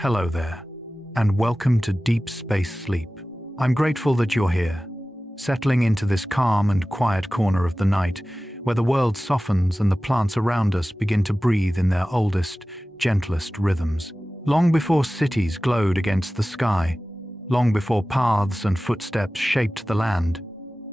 Hello there, and welcome to Deep Space Sleep. I'm grateful that you're here, settling into this calm and quiet corner of the night where the world softens and the plants around us begin to breathe in their oldest, gentlest rhythms. Long before cities glowed against the sky, long before paths and footsteps shaped the land,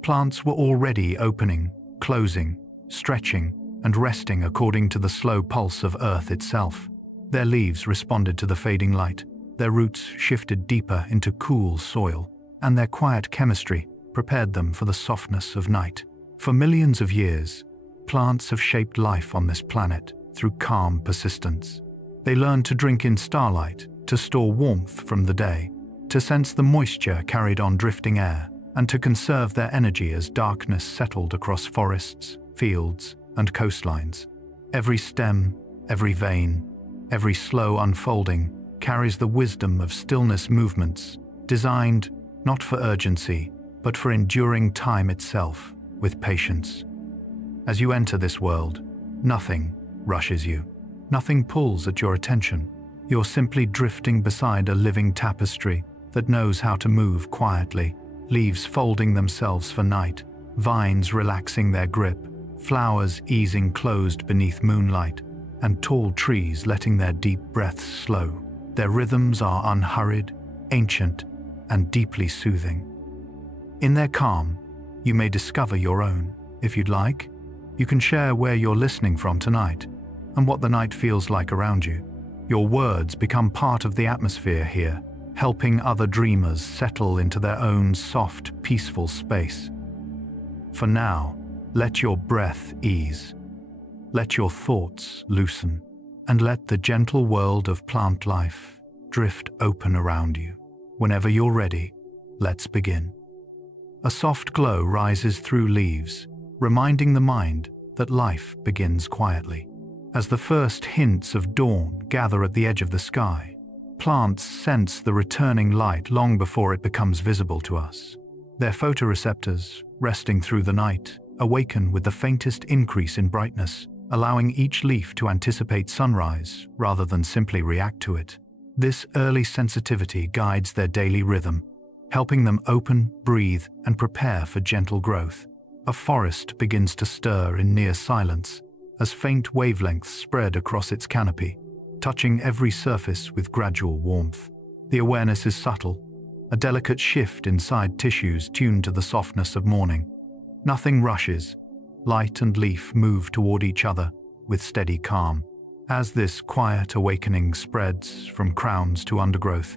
plants were already opening, closing, stretching, and resting according to the slow pulse of Earth itself. Their leaves responded to the fading light, their roots shifted deeper into cool soil, and their quiet chemistry prepared them for the softness of night. For millions of years, plants have shaped life on this planet through calm persistence. They learned to drink in starlight, to store warmth from the day, to sense the moisture carried on drifting air, and to conserve their energy as darkness settled across forests, fields, and coastlines. Every stem, every vein, every slow unfolding carries the wisdom of stillness movements, designed not for urgency, but for enduring time itself with patience. As you enter this world, nothing rushes you. Nothing pulls at your attention. You're simply drifting beside a living tapestry that knows how to move quietly, leaves folding themselves for night, vines relaxing their grip, flowers easing closed beneath moonlight, and tall trees letting their deep breaths slow. Their rhythms are unhurried, ancient, and deeply soothing. In their calm, you may discover your own. If you'd like, you can share where you're listening from tonight and what the night feels like around you. Your words become part of the atmosphere here, helping other dreamers settle into their own soft, peaceful space. For now, let your breath ease. Let your thoughts loosen, and let the gentle world of plant life drift open around you. Whenever you're ready, let's begin. A soft glow rises through leaves, reminding the mind that life begins quietly. As the first hints of dawn gather at the edge of the sky, plants sense the returning light long before it becomes visible to us. Their photoreceptors, resting through the night, awaken with the faintest increase in brightness, allowing each leaf to anticipate sunrise rather than simply react to it. This early sensitivity guides their daily rhythm, helping them open, breathe, and prepare for gentle growth. A forest begins to stir in near silence as faint wavelengths spread across its canopy, touching every surface with gradual warmth. The awareness is subtle, a delicate shift inside tissues tuned to the softness of morning. Nothing rushes. Light and leaf move toward each other with steady calm. As this quiet awakening spreads from crowns to undergrowth,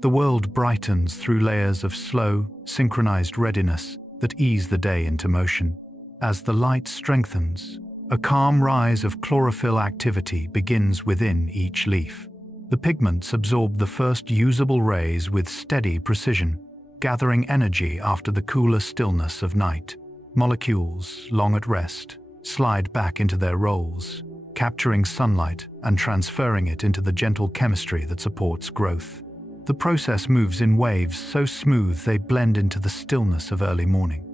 the world brightens through layers of slow, synchronized readiness that ease the day into motion. As the light strengthens, a calm rise of chlorophyll activity begins within each leaf. The pigments absorb the first usable rays with steady precision, gathering energy after the cooler stillness of night. Molecules, long at rest, slide back into their roles, capturing sunlight and transferring it into the gentle chemistry that supports growth. The process moves in waves so smooth they blend into the stillness of early morning.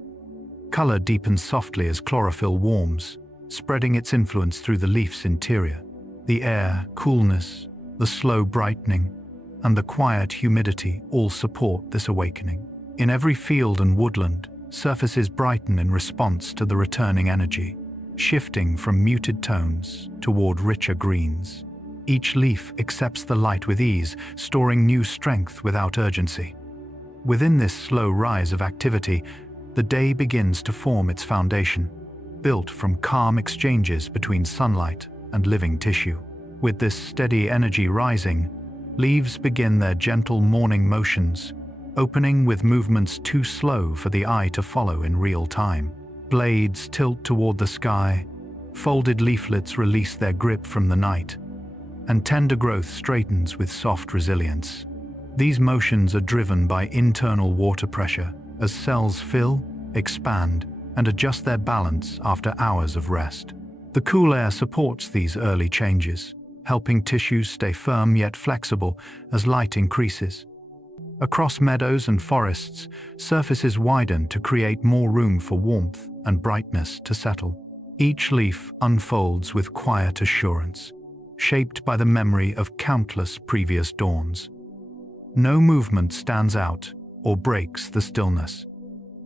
Color deepens softly as chlorophyll warms, spreading its influence through the leaf's interior. The air, coolness, the slow brightening, and the quiet humidity all support this awakening. In every field and woodland, surfaces brighten in response to the returning energy, shifting from muted tones toward richer greens. Each leaf accepts the light with ease, storing new strength without urgency. Within this slow rise of activity, the day begins to form its foundation, built from calm exchanges between sunlight and living tissue. With this steady energy rising, leaves begin their gentle morning motions, opening with movements too slow for the eye to follow in real time. Blades tilt toward the sky, folded leaflets release their grip from the night, and tender growth straightens with soft resilience. These motions are driven by internal water pressure as cells fill, expand, and adjust their balance after hours of rest. The cool air supports these early changes, helping tissues stay firm yet flexible as light increases. Across meadows and forests, surfaces widen to create more room for warmth and brightness to settle. Each leaf unfolds with quiet assurance, shaped by the memory of countless previous dawns. No movement stands out or breaks the stillness.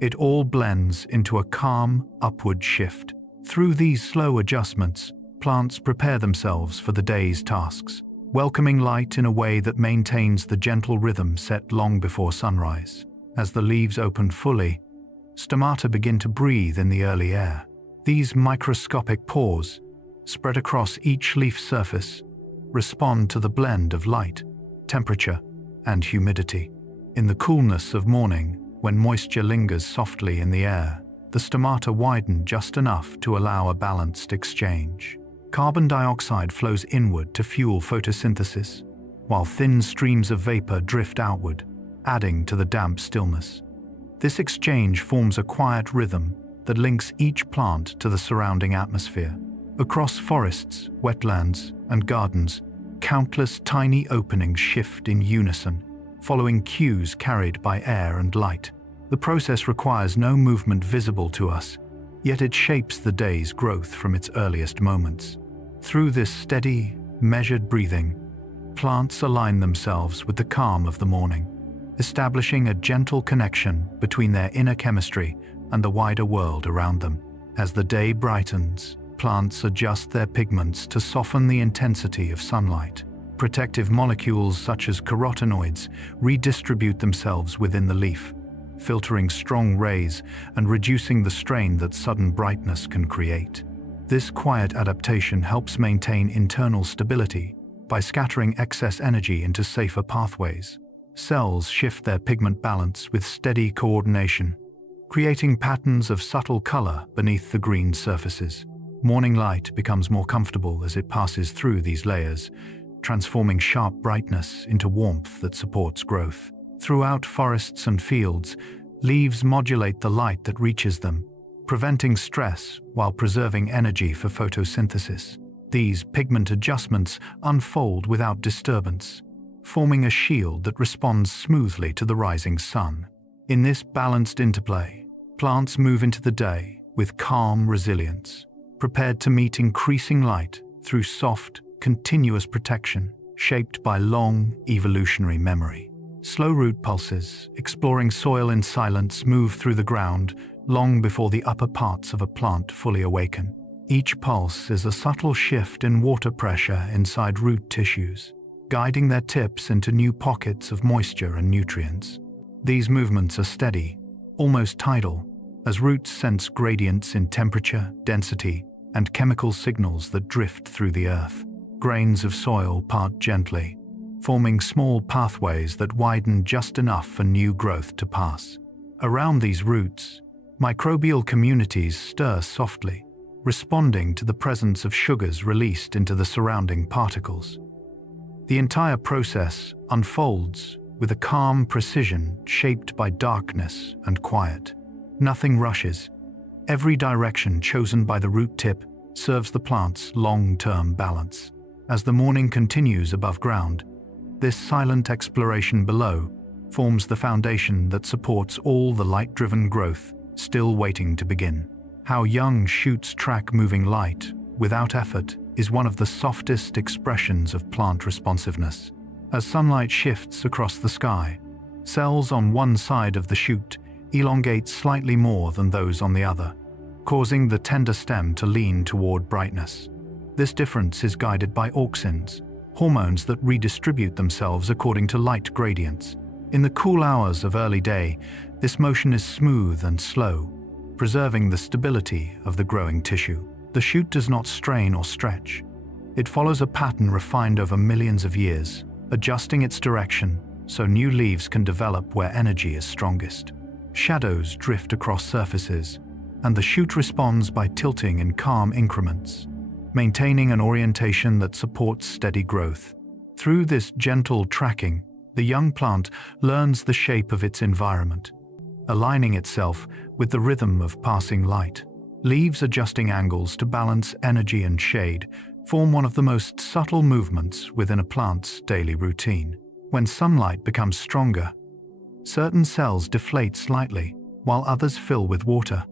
It all blends into a calm, upward shift. Through these slow adjustments, plants prepare themselves for the day's tasks, welcoming light in a way that maintains the gentle rhythm set long before sunrise. As the leaves open fully, stomata begin to breathe in the early air. These microscopic pores, spread across each leaf surface, respond to the blend of light, temperature, and humidity. In the coolness of morning, when moisture lingers softly in the air, the stomata widen just enough to allow a balanced exchange. Carbon dioxide flows inward to fuel photosynthesis, while thin streams of vapor drift outward, adding to the damp stillness. This exchange forms a quiet rhythm that links each plant to the surrounding atmosphere. Across forests, wetlands, and gardens, countless tiny openings shift in unison, following cues carried by air and light. The process requires no movement visible to us, yet it shapes the day's growth from its earliest moments. Through this steady, measured breathing, plants align themselves with the calm of the morning, establishing a gentle connection between their inner chemistry and the wider world around them. As the day brightens, plants adjust their pigments to soften the intensity of sunlight. Protective molecules such as carotenoids redistribute themselves within the leaf, filtering strong rays and reducing the strain that sudden brightness can create. This quiet adaptation helps maintain internal stability by scattering excess energy into safer pathways. Cells shift their pigment balance with steady coordination, creating patterns of subtle color beneath the green surfaces. Morning light becomes more comfortable as it passes through these layers, transforming sharp brightness into warmth that supports growth. Throughout forests and fields, leaves modulate the light that reaches them, preventing stress while preserving energy for photosynthesis. These pigment adjustments unfold without disturbance, forming a shield that responds smoothly to the rising sun. In this balanced interplay, plants move into the day with calm resilience, prepared to meet increasing light through soft, continuous protection shaped by long evolutionary memory. Slow root pulses, exploring soil in silence, move through the ground long before the upper parts of a plant fully awaken. Each pulse is a subtle shift in water pressure inside root tissues, guiding their tips into new pockets of moisture and nutrients. These movements are steady, almost tidal, as roots sense gradients in temperature, density, and chemical signals that drift through the earth. Grains of soil part gently, forming small pathways that widen just enough for new growth to pass. Around these roots, microbial communities stir softly, responding to the presence of sugars released into the surrounding particles. The entire process unfolds with a calm precision shaped by darkness and quiet. Nothing rushes. Every direction chosen by the root tip serves the plant's long-term balance. As the morning continues above ground, this silent exploration below forms the foundation that supports all the light-driven growth still waiting to begin. How young shoots track moving light without effort is one of the softest expressions of plant responsiveness. As sunlight shifts across the sky, cells on one side of the shoot elongate slightly more than those on the other, causing the tender stem to lean toward brightness. This difference is guided by auxins, hormones that redistribute themselves according to light gradients. In the cool hours of early day, this motion is smooth and slow, preserving the stability of the growing tissue. The shoot does not strain or stretch. It follows a pattern refined over millions of years, adjusting its direction so new leaves can develop where energy is strongest. Shadows drift across surfaces, and the shoot responds by tilting in calm increments, maintaining an orientation that supports steady growth. Through this gentle tracking, the young plant learns the shape of its environment, aligning itself with the rhythm of passing light. Leaves adjusting angles to balance energy and shade form one of the most subtle movements within a plant's daily routine. When sunlight becomes stronger, certain cells deflate slightly, while others fill with water.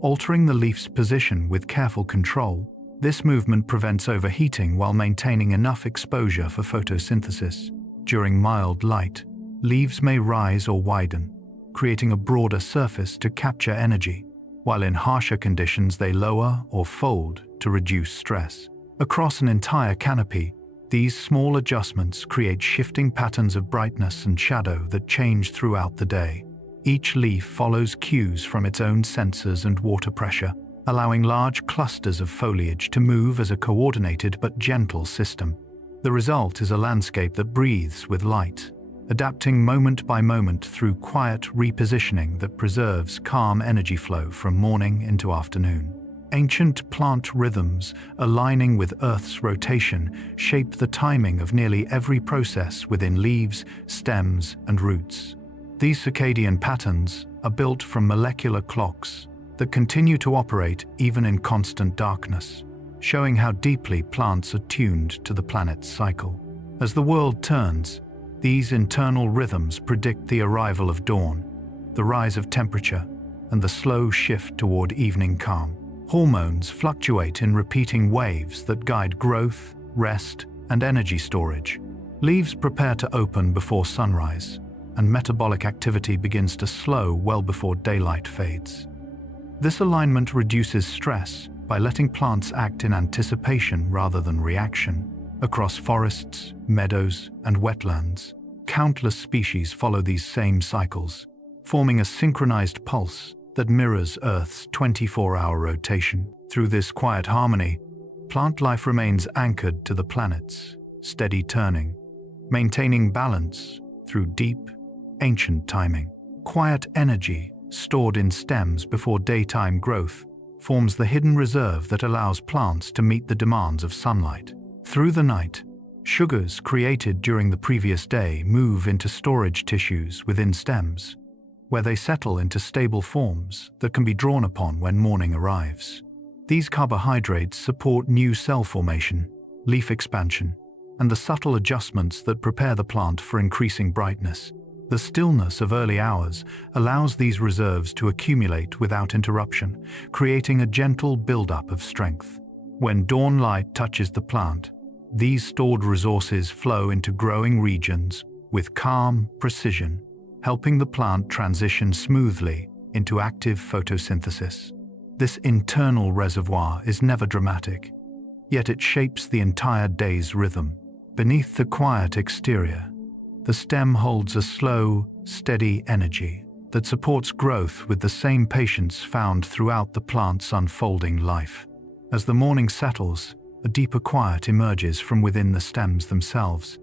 Altering the leaf's position with careful control, This movement prevents overheating while maintaining enough exposure for photosynthesis. During mild light, leaves may rise or widen, creating a broader surface to capture energy, while in harsher conditions they lower or fold to reduce stress. Across an entire canopy, these small adjustments create shifting patterns of brightness and shadow that change throughout the day. Each leaf follows cues from its own sensors and water pressure, allowing large clusters of foliage to move as a coordinated but gentle system. The result is a landscape that breathes with light, adapting moment by moment through quiet repositioning that preserves calm energy flow from morning into afternoon. Ancient plant rhythms, aligning with Earth's rotation, shape the timing of nearly every process within leaves, stems, and roots. These circadian patterns are built from molecular clocks that continue to operate even in constant darkness, showing how deeply plants are tuned to the planet's cycle. As the world turns, these internal rhythms predict the arrival of dawn, the rise of temperature, and the slow shift toward evening calm. Hormones fluctuate in repeating waves that guide growth, rest, and energy storage. Leaves prepare to open before sunrise, and metabolic activity begins to slow well before daylight fades. This alignment reduces stress by letting plants act in anticipation rather than reaction. Across forests, meadows, and wetlands, countless species follow these same cycles, forming a synchronized pulse that mirrors Earth's 24-hour rotation. Through this quiet harmony, plant life remains anchored to the planet's steady turning, maintaining balance through deep, ancient timing. Quiet energy, stored in stems before daytime growth, forms the hidden reserve that allows plants to meet the demands of sunlight. Through the night, sugars created during the previous day move into storage tissues within stems, where they settle into stable forms that can be drawn upon when morning arrives. These carbohydrates support new cell formation, leaf expansion, and the subtle adjustments that prepare the plant for increasing brightness. The stillness of early hours allows these reserves to accumulate without interruption, creating a gentle buildup of strength. When dawn light touches the plant, these stored resources flow into growing regions with calm precision, helping the plant transition smoothly into active photosynthesis. This internal reservoir is never dramatic, yet it shapes the entire day's rhythm. Beneath the quiet exterior, the stem holds a slow, steady energy that supports growth with the same patience found throughout the plant's unfolding life. As the morning settles, a deeper quiet emerges from within the stems themselves.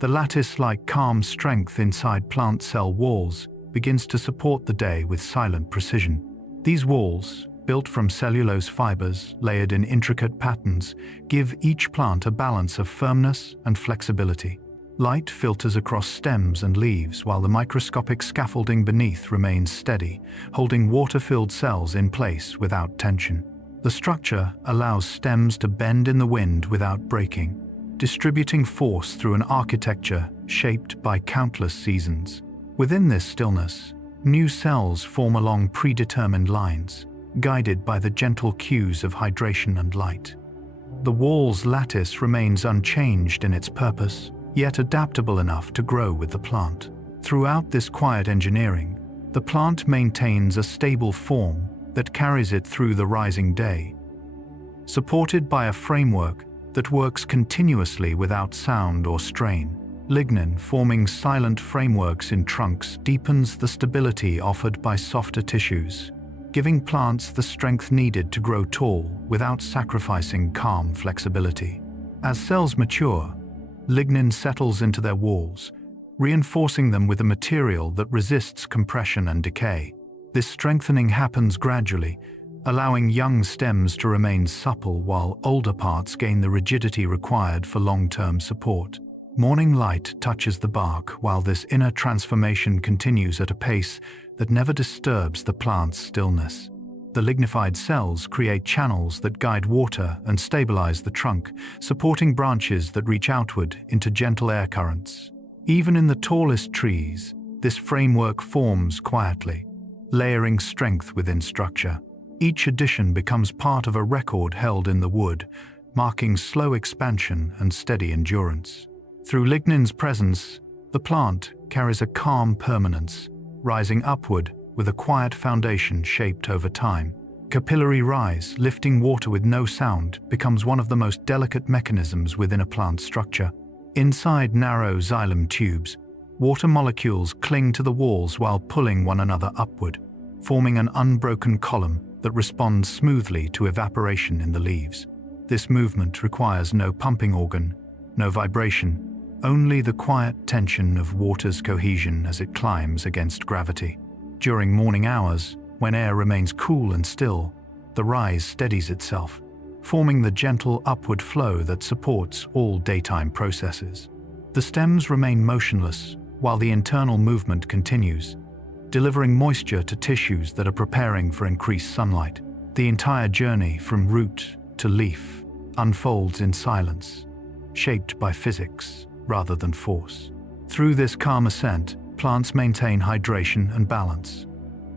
The lattice-like calm strength inside plant cell walls begins to support the day with silent precision. These walls, built from cellulose fibers layered in intricate patterns, give each plant a balance of firmness and flexibility. Light filters across stems and leaves while the microscopic scaffolding beneath remains steady, holding water-filled cells in place without tension. The structure allows stems to bend in the wind without breaking, distributing force through an architecture shaped by countless seasons. Within this stillness, new cells form along predetermined lines, guided by the gentle cues of hydration and light. The wall's lattice remains unchanged in its purpose, yet adaptable enough to grow with the plant. Throughout this quiet engineering, the plant maintains a stable form that carries it through the rising day, supported by a framework that works continuously without sound or strain. Lignin forming silent frameworks in trunks deepens the stability offered by softer tissues, giving plants the strength needed to grow tall without sacrificing calm flexibility. As cells mature, lignin settles into their walls, reinforcing them with a material that resists compression and decay. This strengthening happens gradually, allowing young stems to remain supple while older parts gain the rigidity required for long-term support. Morning light touches the bark while this inner transformation continues at a pace that never disturbs the plant's stillness. The lignified cells create channels that guide water and stabilize the trunk, supporting branches that reach outward into gentle air currents. Even in the tallest trees, this framework forms quietly, layering strength within structure. Each addition becomes part of a record held in the wood, marking slow expansion and steady endurance. Through lignin's presence, the plant carries a calm permanence, rising upward with a quiet foundation shaped over time. Capillary rise, lifting water with no sound, becomes one of the most delicate mechanisms within a plant structure. Inside narrow xylem tubes, water molecules cling to the walls while pulling one another upward, forming an unbroken column that responds smoothly to evaporation in the leaves. This movement requires no pumping organ, no vibration, only the quiet tension of water's cohesion as it climbs against gravity. During morning hours, when air remains cool and still, the rise steadies itself, forming the gentle upward flow that supports all daytime processes. The stems remain motionless while the internal movement continues, delivering moisture to tissues that are preparing for increased sunlight. The entire journey from root to leaf unfolds in silence, shaped by physics rather than force. Through this calm ascent, plants maintain hydration and balance,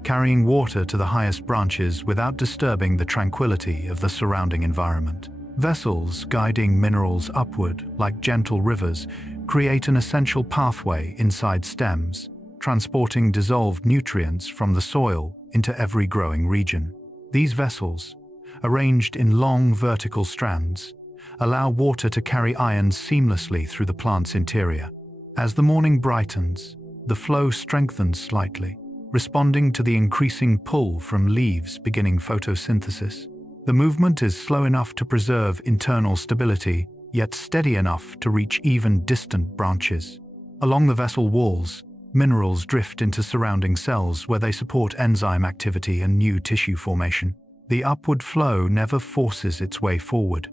carrying water to the highest branches without disturbing the tranquility of the surrounding environment. Vessels guiding minerals upward, like gentle rivers, create an essential pathway inside stems, transporting dissolved nutrients from the soil into every growing region. These vessels, arranged in long vertical strands, allow water to carry ions seamlessly through the plant's interior. As the morning brightens, the flow strengthens slightly, responding to the increasing pull from leaves beginning photosynthesis. The movement is slow enough to preserve internal stability, yet steady enough to reach even distant branches. Along the vessel walls, minerals drift into surrounding cells where they support enzyme activity and new tissue formation. The upward flow never forces its way forward.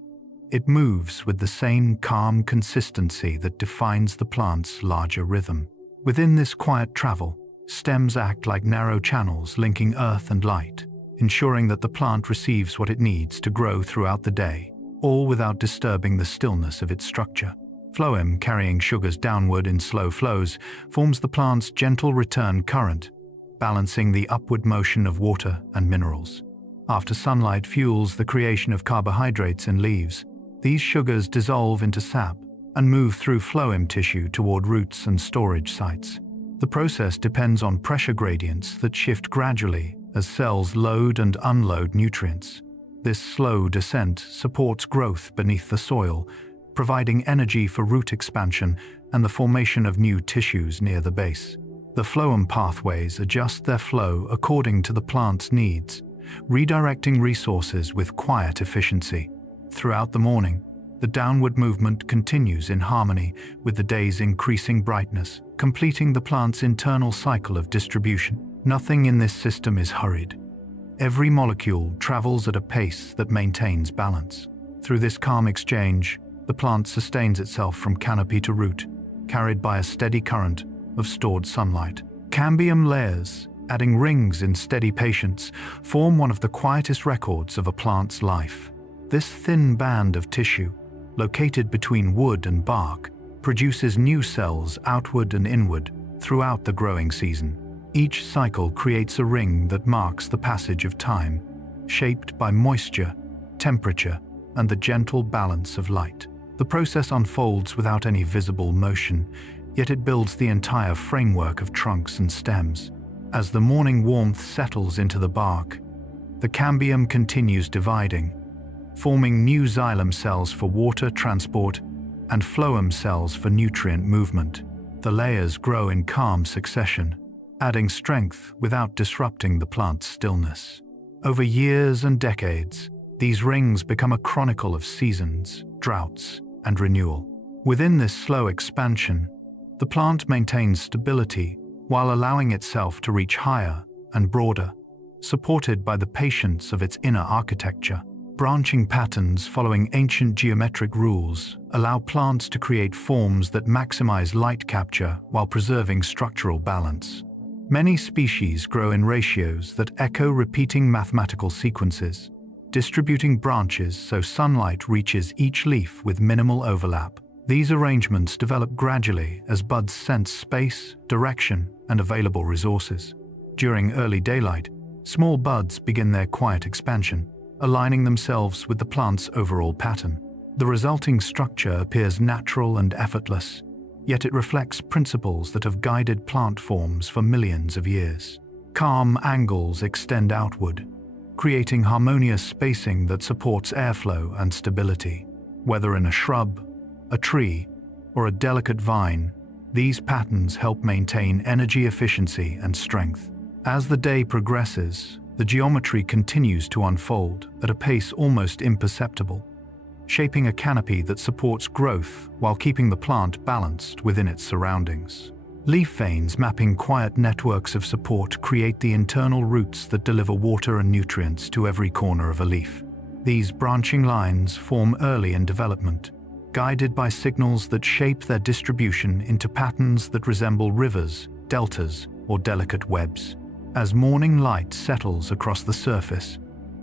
It moves with the same calm consistency that defines the plant's larger rhythm. Within this quiet travel, stems act like narrow channels linking earth and light, ensuring that the plant receives what it needs to grow throughout the day, all without disturbing the stillness of its structure. Phloem, carrying sugars downward in slow flows, forms the plant's gentle return current, balancing the upward motion of water and minerals. After sunlight fuels the creation of carbohydrates in leaves, these sugars dissolve into sap and move through phloem tissue toward roots and storage sites. The process depends on pressure gradients that shift gradually as cells load and unload nutrients. This slow descent supports growth beneath the soil, providing energy for root expansion and the formation of new tissues near the base. The phloem pathways adjust their flow according to the plant's needs, redirecting resources with quiet efficiency. Throughout the morning, the downward movement continues in harmony with the day's increasing brightness, completing the plant's internal cycle of distribution. Nothing in this system is hurried. Every molecule travels at a pace that maintains balance. Through this calm exchange, the plant sustains itself from canopy to root, carried by a steady current of stored sunlight. Cambium layers, adding rings in steady patience, form one of the quietest records of a plant's life. This thin band of tissue, located between wood and bark, produces new cells outward and inward throughout the growing season. Each cycle creates a ring that marks the passage of time, shaped by moisture, temperature, and the gentle balance of light. The process unfolds without any visible motion, yet it builds the entire framework of trunks and stems. As the morning warmth settles into the bark, the cambium continues dividing, forming new xylem cells for water transport and phloem cells for nutrient movement. The layers grow in calm succession, adding strength without disrupting the plant's stillness. Over years and decades, these rings become a chronicle of seasons, droughts, and renewal. Within this slow expansion, the plant maintains stability while allowing itself to reach higher and broader, supported by the patience of its inner architecture. Branching patterns following ancient geometric rules allow plants to create forms that maximize light capture while preserving structural balance. Many species grow in ratios that echo repeating mathematical sequences, distributing branches so sunlight reaches each leaf with minimal overlap. These arrangements develop gradually as buds sense space, direction, and available resources. During early daylight, Small buds begin their quiet expansion, aligning themselves with the plant's overall pattern. The resulting structure appears natural and effortless, yet it reflects principles that have guided plant forms for millions of years. Calm angles extend outward, creating harmonious spacing that supports airflow and stability. Whether in a shrub, a tree, or a delicate vine, these patterns help maintain energy efficiency and strength. As the day progresses, the geometry continues to unfold at a pace almost imperceptible, shaping a canopy that supports growth while keeping the plant balanced within its surroundings. Leaf veins mapping quiet networks of support create the internal roots that deliver water and nutrients to every corner of a leaf. These branching lines form early in development, guided by signals that shape their distribution into patterns that resemble rivers, deltas, or delicate webs. As morning light settles across the surface,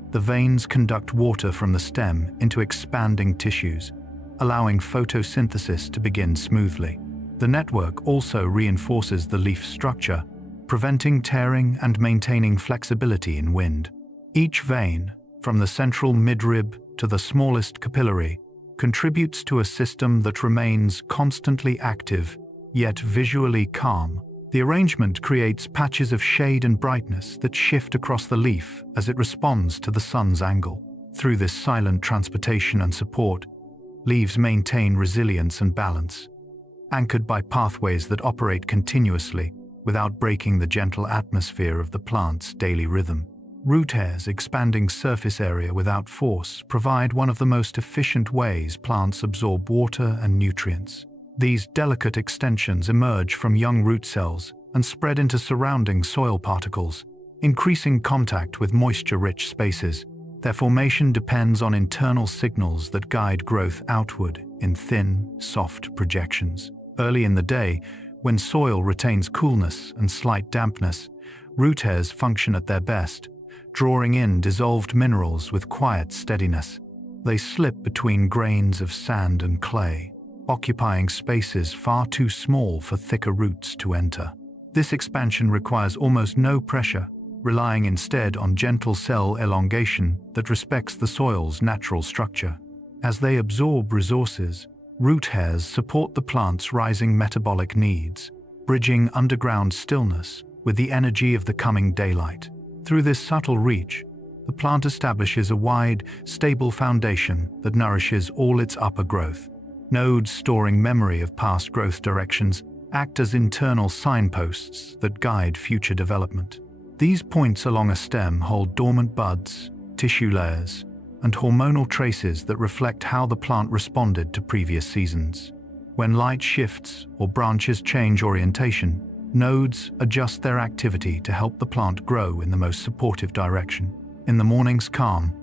the veins conduct water from the stem into expanding tissues, allowing photosynthesis to begin smoothly. The network also reinforces the leaf structure, preventing tearing and maintaining flexibility in wind. Each vein, from the central midrib to the smallest capillary, contributes to a system that remains constantly active, yet visually calm. The arrangement creates patches of shade and brightness that shift across the leaf as it responds to the sun's angle. Through this silent transportation and support, leaves maintain resilience and balance, anchored by pathways that operate continuously without breaking the gentle atmosphere of the plant's daily rhythm. Root hairs expanding surface area without force provide one of the most efficient ways plants absorb water and nutrients. These delicate extensions emerge from young root cells and spread into surrounding soil particles, increasing contact with moisture-rich spaces. Their formation depends on internal signals that guide growth outward in thin, soft projections. Early in the day, when soil retains coolness and slight dampness, root hairs function at their best, drawing in dissolved minerals with quiet steadiness. They slip between grains of sand and clay, occupying spaces far too small for thicker roots to enter. This expansion requires almost no pressure, relying instead on gentle cell elongation that respects the soil's natural structure. As they absorb resources, root hairs support the plant's rising metabolic needs, bridging underground stillness with the energy of the coming daylight. Through this subtle reach, the plant establishes a wide, stable foundation that nourishes all its upper growth. Nodes storing memory of past growth directions act as internal signposts that guide future development. These points along a stem hold dormant buds, tissue layers, and hormonal traces that reflect how the plant responded to previous seasons. When light shifts or branches change orientation, nodes adjust their activity to help the plant grow in the most supportive direction. In the morning's calm,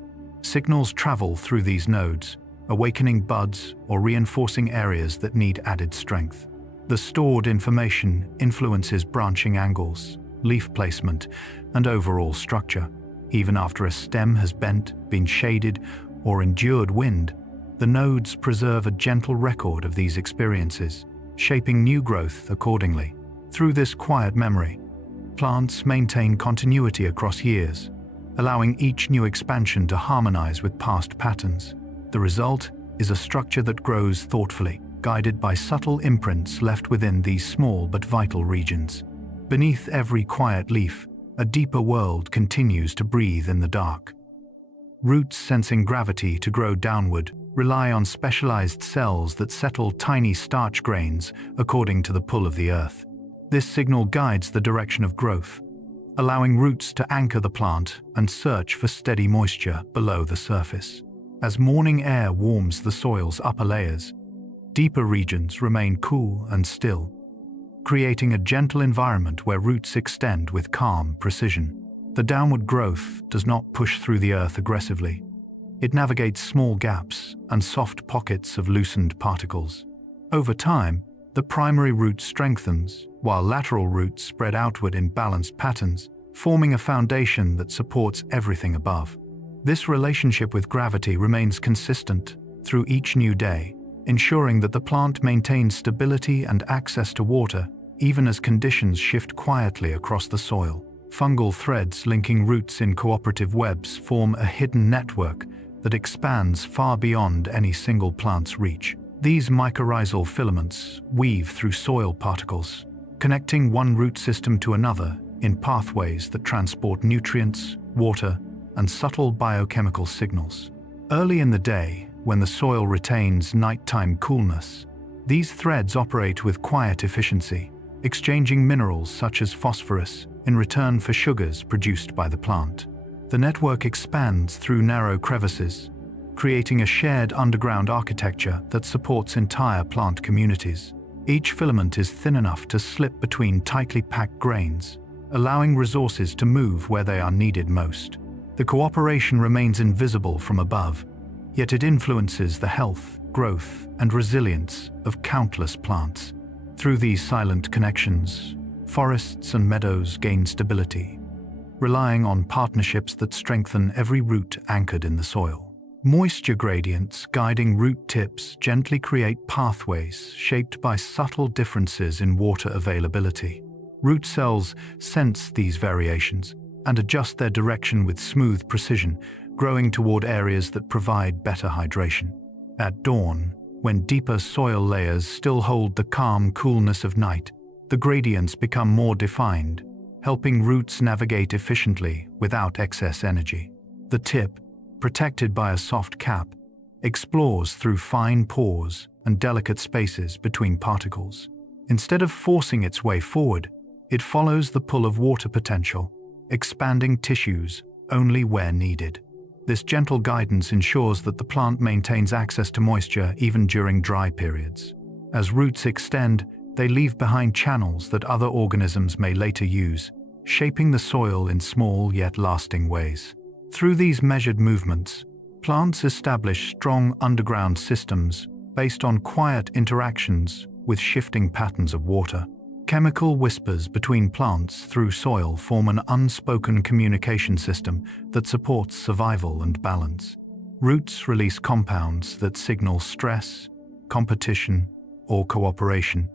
signals travel through these nodes, awakening buds or reinforcing areas that need added strength. The stored information influences branching angles, leaf placement, and overall structure. Even after a stem has bent, been shaded, or endured wind, the nodes preserve a gentle record of these experiences, shaping new growth accordingly. Through this quiet memory, plants maintain continuity across years, allowing each new expansion to harmonize with past patterns. The result is a structure that grows thoughtfully, guided by subtle imprints left within these small but vital regions. Beneath every quiet leaf, a deeper world continues to breathe in the dark. Roots sensing gravity to grow downward rely on specialized cells that settle tiny starch grains according to the pull of the earth. This signal guides the direction of growth, allowing roots to anchor the plant and search for steady moisture below the surface. As morning air warms the soil's upper layers, deeper regions remain cool and still, creating a gentle environment where roots extend with calm precision. The downward growth does not push through the earth aggressively. It navigates small gaps and soft pockets of loosened particles. Over time, the primary root strengthens, while lateral roots spread outward in balanced patterns, forming a foundation that supports everything above. This relationship with gravity remains consistent through each new day, ensuring that the plant maintains stability and access to water even as conditions shift quietly across the soil. Fungal threads linking roots in cooperative webs form a hidden network that expands far beyond any single plant's reach. These mycorrhizal filaments weave through soil particles, connecting one root system to another in pathways that transport nutrients, water, and subtle biochemical signals. Early in the day, when the soil retains nighttime coolness, these threads operate with quiet efficiency, exchanging minerals such as phosphorus in return for sugars produced by the plant. The network expands through narrow crevices, creating a shared underground architecture that supports entire plant communities. Each filament is thin enough to slip between tightly packed grains, allowing resources to move where they are needed most. The cooperation remains invisible from above, yet it influences the health, growth, and resilience of countless plants. Through these silent connections, forests and meadows gain stability, relying on partnerships that strengthen every root anchored in the soil. Moisture gradients guiding root tips gently create pathways shaped by subtle differences in water availability. Root cells sense these variations and adjust their direction with smooth precision, growing toward areas that provide better hydration. At dawn, when deeper soil layers still hold the calm coolness of night, the gradients become more defined, helping roots navigate efficiently without excess energy. The tip, protected by a soft cap, explores through fine pores and delicate spaces between particles. Instead of forcing its way forward, it follows the pull of water potential, expanding tissues only where needed. This gentle guidance ensures that the plant maintains access to moisture even during dry periods. As roots extend, they leave behind channels that other organisms may later use, shaping the soil in small yet lasting ways. Through these measured movements, plants establish strong underground systems based on quiet interactions with shifting patterns of water. Chemical whispers between plants through soil form an unspoken communication system that supports survival and balance. Roots release compounds that signal stress, competition, or cooperation,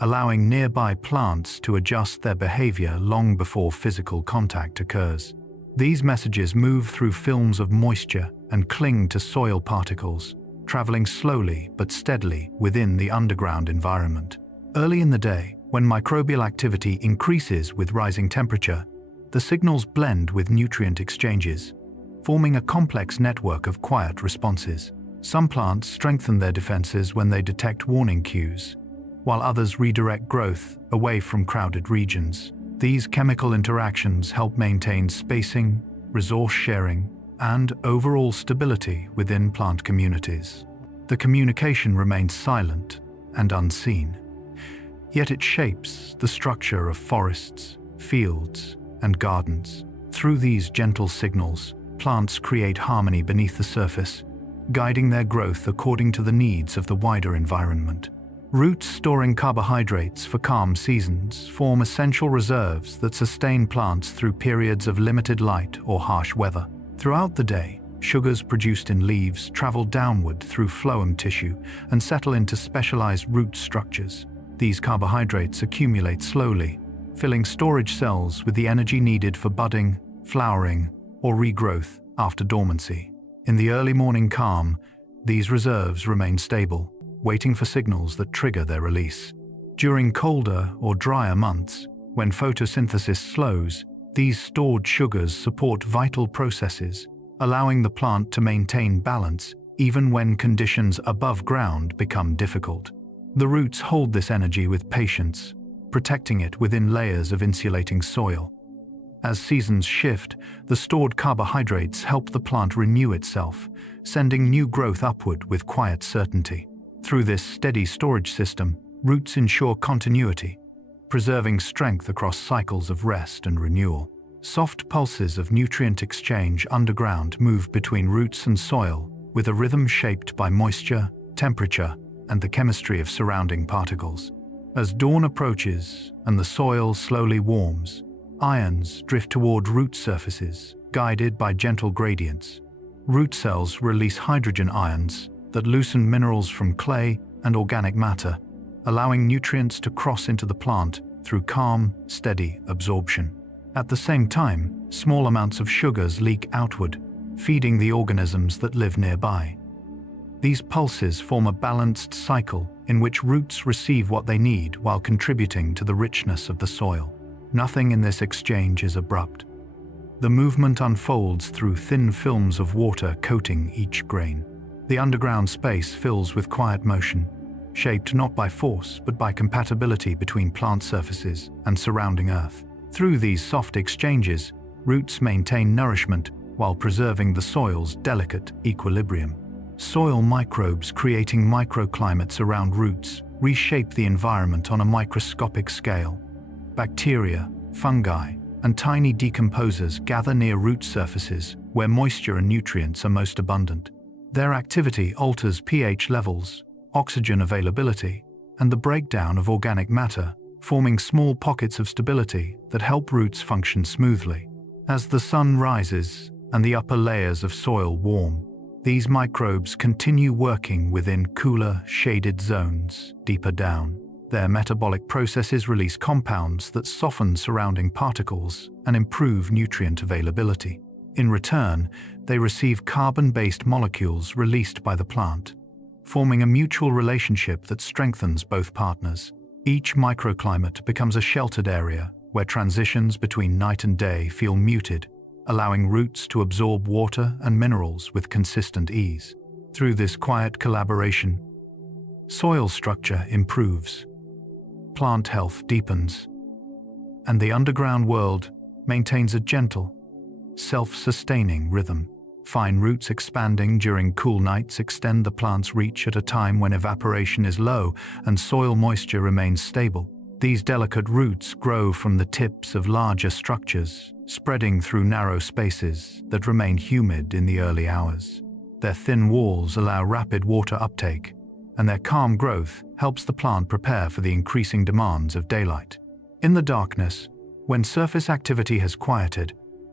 allowing nearby plants to adjust their behavior long before physical contact occurs. These messages move through films of moisture and cling to soil particles, traveling slowly but steadily within the underground environment. Early in the day, when microbial activity increases with rising temperature, the signals blend with nutrient exchanges, forming a complex network of quiet responses. Some plants strengthen their defenses when they detect warning cues, while others redirect growth away from crowded regions. These chemical interactions help maintain spacing, resource sharing, and overall stability within plant communities. The communication remains silent and unseen, yet it shapes the structure of forests, fields, and gardens. Through these gentle signals, plants create harmony beneath the surface, guiding their growth according to the needs of the wider environment. Roots storing carbohydrates for calm seasons form essential reserves that sustain plants through periods of limited light or harsh weather. Throughout the day, sugars produced in leaves travel downward through phloem tissue and settle into specialized root structures. These carbohydrates accumulate slowly, filling storage cells with the energy needed for budding, flowering, or regrowth after dormancy. In the early morning calm, these reserves remain stable, waiting for signals that trigger their release. During colder or drier months, when photosynthesis slows, these stored sugars support vital processes, allowing the plant to maintain balance even when conditions above ground become difficult. The roots hold this energy with patience, protecting it within layers of insulating soil. As seasons shift, the stored carbohydrates help the plant renew itself, sending new growth upward with quiet certainty. Through this steady storage system, roots ensure continuity, preserving strength across cycles of rest and renewal. Soft pulses of nutrient exchange underground move between roots and soil with a rhythm shaped by moisture, temperature, and the chemistry of surrounding particles. As dawn approaches and the soil slowly warms, ions drift toward root surfaces, guided by gentle gradients. Root cells release hydrogen ions that loosen minerals from clay and organic matter, allowing nutrients to cross into the plant through calm, steady absorption. At the same time, small amounts of sugars leak outward, feeding the organisms that live nearby. These pulses form a balanced cycle in which roots receive what they need while contributing to the richness of the soil. Nothing in this exchange is abrupt. The movement unfolds through thin films of water coating each grain. The underground space fills with quiet motion, shaped not by force but by compatibility between plant surfaces and surrounding earth. Through these soft exchanges, roots maintain nourishment while preserving the soil's delicate equilibrium. Soil microbes creating microclimates around roots reshape the environment on a microscopic scale. Bacteria, fungi, and tiny decomposers gather near root surfaces where moisture and nutrients are most abundant. Their activity alters pH levels, oxygen availability, and the breakdown of organic matter, forming small pockets of stability that help roots function smoothly. As the sun rises and the upper layers of soil warm, these microbes continue working within cooler, shaded zones deeper down. Their metabolic processes release compounds that soften surrounding particles and improve nutrient availability. In return, they receive carbon-based molecules released by the plant, forming a mutual relationship that strengthens both partners. Each microclimate becomes a sheltered area where transitions between night and day feel muted, allowing roots to absorb water and minerals with consistent ease. Through this quiet collaboration, soil structure improves, plant health deepens, and the underground world maintains a gentle, self-sustaining rhythm. Fine roots expanding during cool nights extend the plant's reach at a time when evaporation is low and soil moisture remains stable. These delicate roots grow from the tips of larger structures, spreading through narrow spaces that remain humid in the early hours. Their thin walls allow rapid water uptake, and their calm growth helps the plant prepare for the increasing demands of daylight. In the darkness, when surface activity has quieted,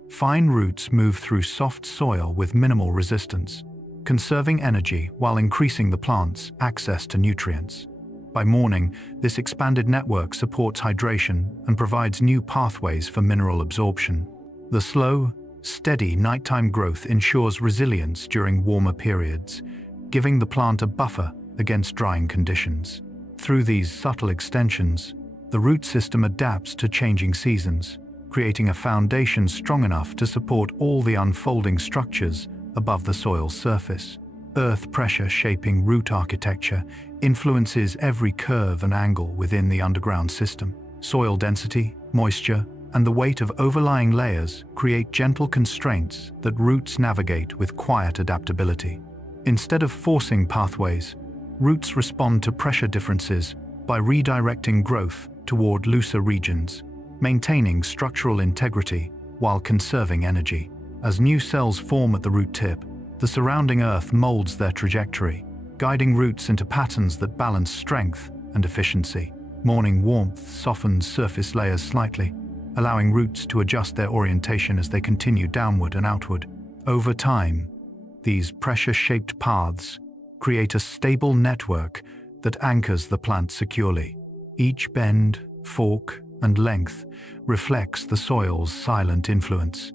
fine roots move through soft soil with minimal resistance, conserving energy while increasing the plant's access to nutrients. By morning, this expanded network supports hydration and provides new pathways for mineral absorption. The slow, steady nighttime growth ensures resilience during warmer periods, giving the plant a buffer against drying conditions. Through these subtle extensions, the root system adapts to changing seasons, creating a foundation strong enough to support all the unfolding structures above the soil's surface. Earth pressure shaping root architecture influences every curve and angle within the underground system. Soil density, moisture, and the weight of overlying layers create gentle constraints that roots navigate with quiet adaptability. Instead of forcing pathways, roots respond to pressure differences by redirecting growth toward looser regions, maintaining structural integrity while conserving energy. As new cells form at the root tip, the surrounding earth molds their trajectory, guiding roots into patterns that balance strength and efficiency. Morning warmth softens surface layers slightly, allowing roots to adjust their orientation as they continue downward and outward. Over time, these pressure-shaped paths create a stable network that anchors the plant securely. Each bend, fork, and length reflects the soil's silent influence,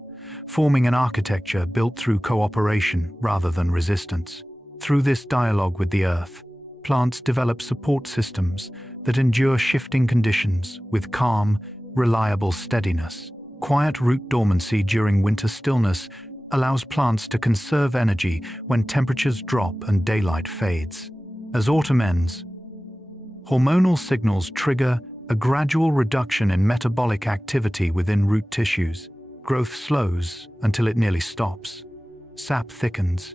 forming an architecture built through cooperation rather than resistance. Through this dialogue with the earth, plants develop support systems that endure shifting conditions with calm, reliable steadiness. Quiet root dormancy during winter stillness allows plants to conserve energy when temperatures drop and daylight fades. As autumn ends, hormonal signals trigger a gradual reduction in metabolic activity within root tissues. Growth slows until it nearly stops. Sap thickens,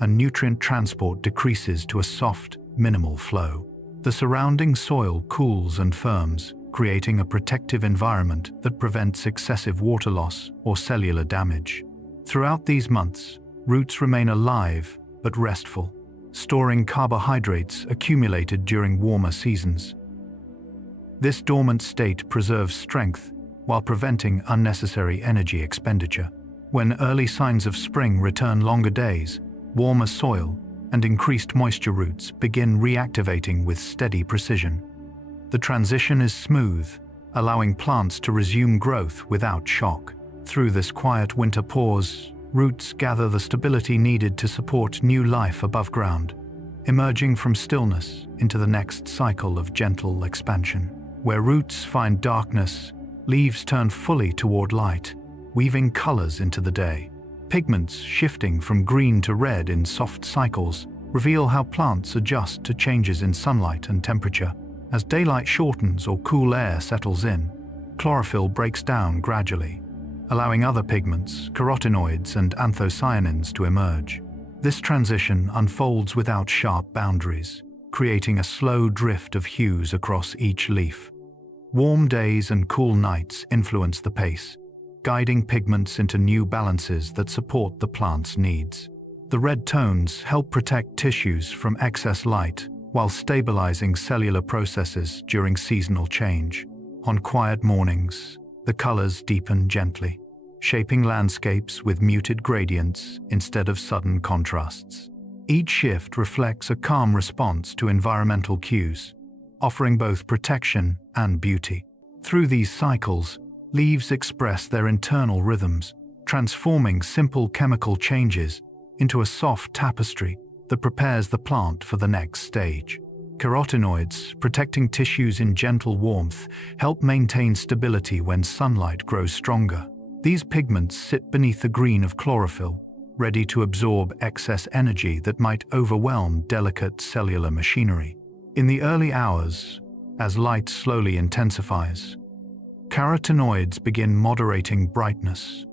and nutrient transport decreases to a soft, minimal flow. The surrounding soil cools and firms, creating a protective environment that prevents excessive water loss or cellular damage. Throughout these months, roots remain alive but restful, storing carbohydrates accumulated during warmer seasons. This dormant state preserves strength while preventing unnecessary energy expenditure. When early signs of spring return, longer days, warmer soil, and increased moisture, roots begin reactivating with steady precision. The transition is smooth, allowing plants to resume growth without shock. Through this quiet winter pause, roots gather the stability needed to support new life above ground, emerging from stillness into the next cycle of gentle expansion. Where roots find darkness, leaves turn fully toward light, weaving colors into the day. Pigments shifting from green to red in soft cycles reveal how plants adjust to changes in sunlight and temperature. As daylight shortens or cool air settles in, chlorophyll breaks down gradually, allowing other pigments, carotenoids and anthocyanins to emerge. This transition unfolds without sharp boundaries, creating a slow drift of hues across each leaf. Warm days and cool nights influence the pace, guiding pigments into new balances that support the plant's needs. The red tones help protect tissues from excess light while stabilizing cellular processes during seasonal change. On quiet mornings, the colors deepen gently, shaping landscapes with muted gradients instead of sudden contrasts. Each shift reflects a calm response to environmental cues, offering both protection and beauty. Through these cycles, leaves express their internal rhythms, transforming simple chemical changes into a soft tapestry that prepares the plant for the next stage. Carotenoids, protecting tissues in gentle warmth, help maintain stability when sunlight grows stronger. These pigments sit beneath the green of chlorophyll, ready to absorb excess energy that might overwhelm delicate cellular machinery. In the early hours, as light slowly intensifies, carotenoids begin moderating brightness,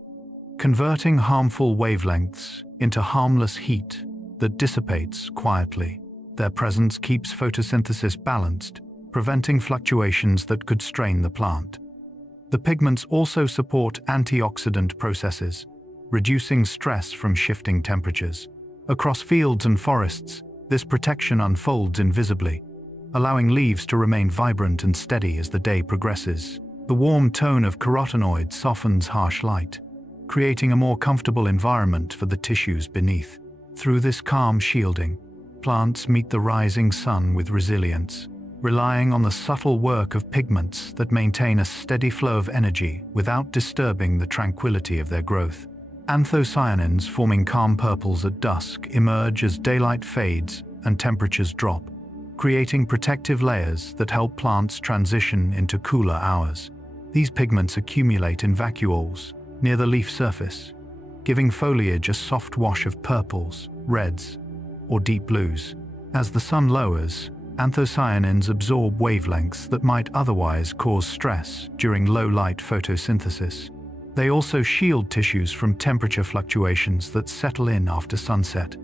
converting harmful wavelengths into harmless heat that dissipates quietly. Their presence keeps photosynthesis balanced, preventing fluctuations that could strain the plant. The pigments also support antioxidant processes, reducing stress from shifting temperatures. Across fields and forests, this protection unfolds invisibly, allowing leaves to remain vibrant and steady as the day progresses. The warm tone of carotenoids softens harsh light, creating a more comfortable environment for the tissues beneath. Through this calm shielding, plants meet the rising sun with resilience, relying on the subtle work of pigments that maintain a steady flow of energy without disturbing the tranquility of their growth. Anthocyanins, forming calm purples at dusk, emerge as daylight fades and temperatures drop, creating protective layers that help plants transition into cooler hours. These pigments accumulate in vacuoles near the leaf surface, giving foliage a soft wash of purples, reds, or deep blues. As the sun lowers, anthocyanins absorb wavelengths that might otherwise cause stress during low-light photosynthesis. They also shield tissues from temperature fluctuations that settle in after sunset.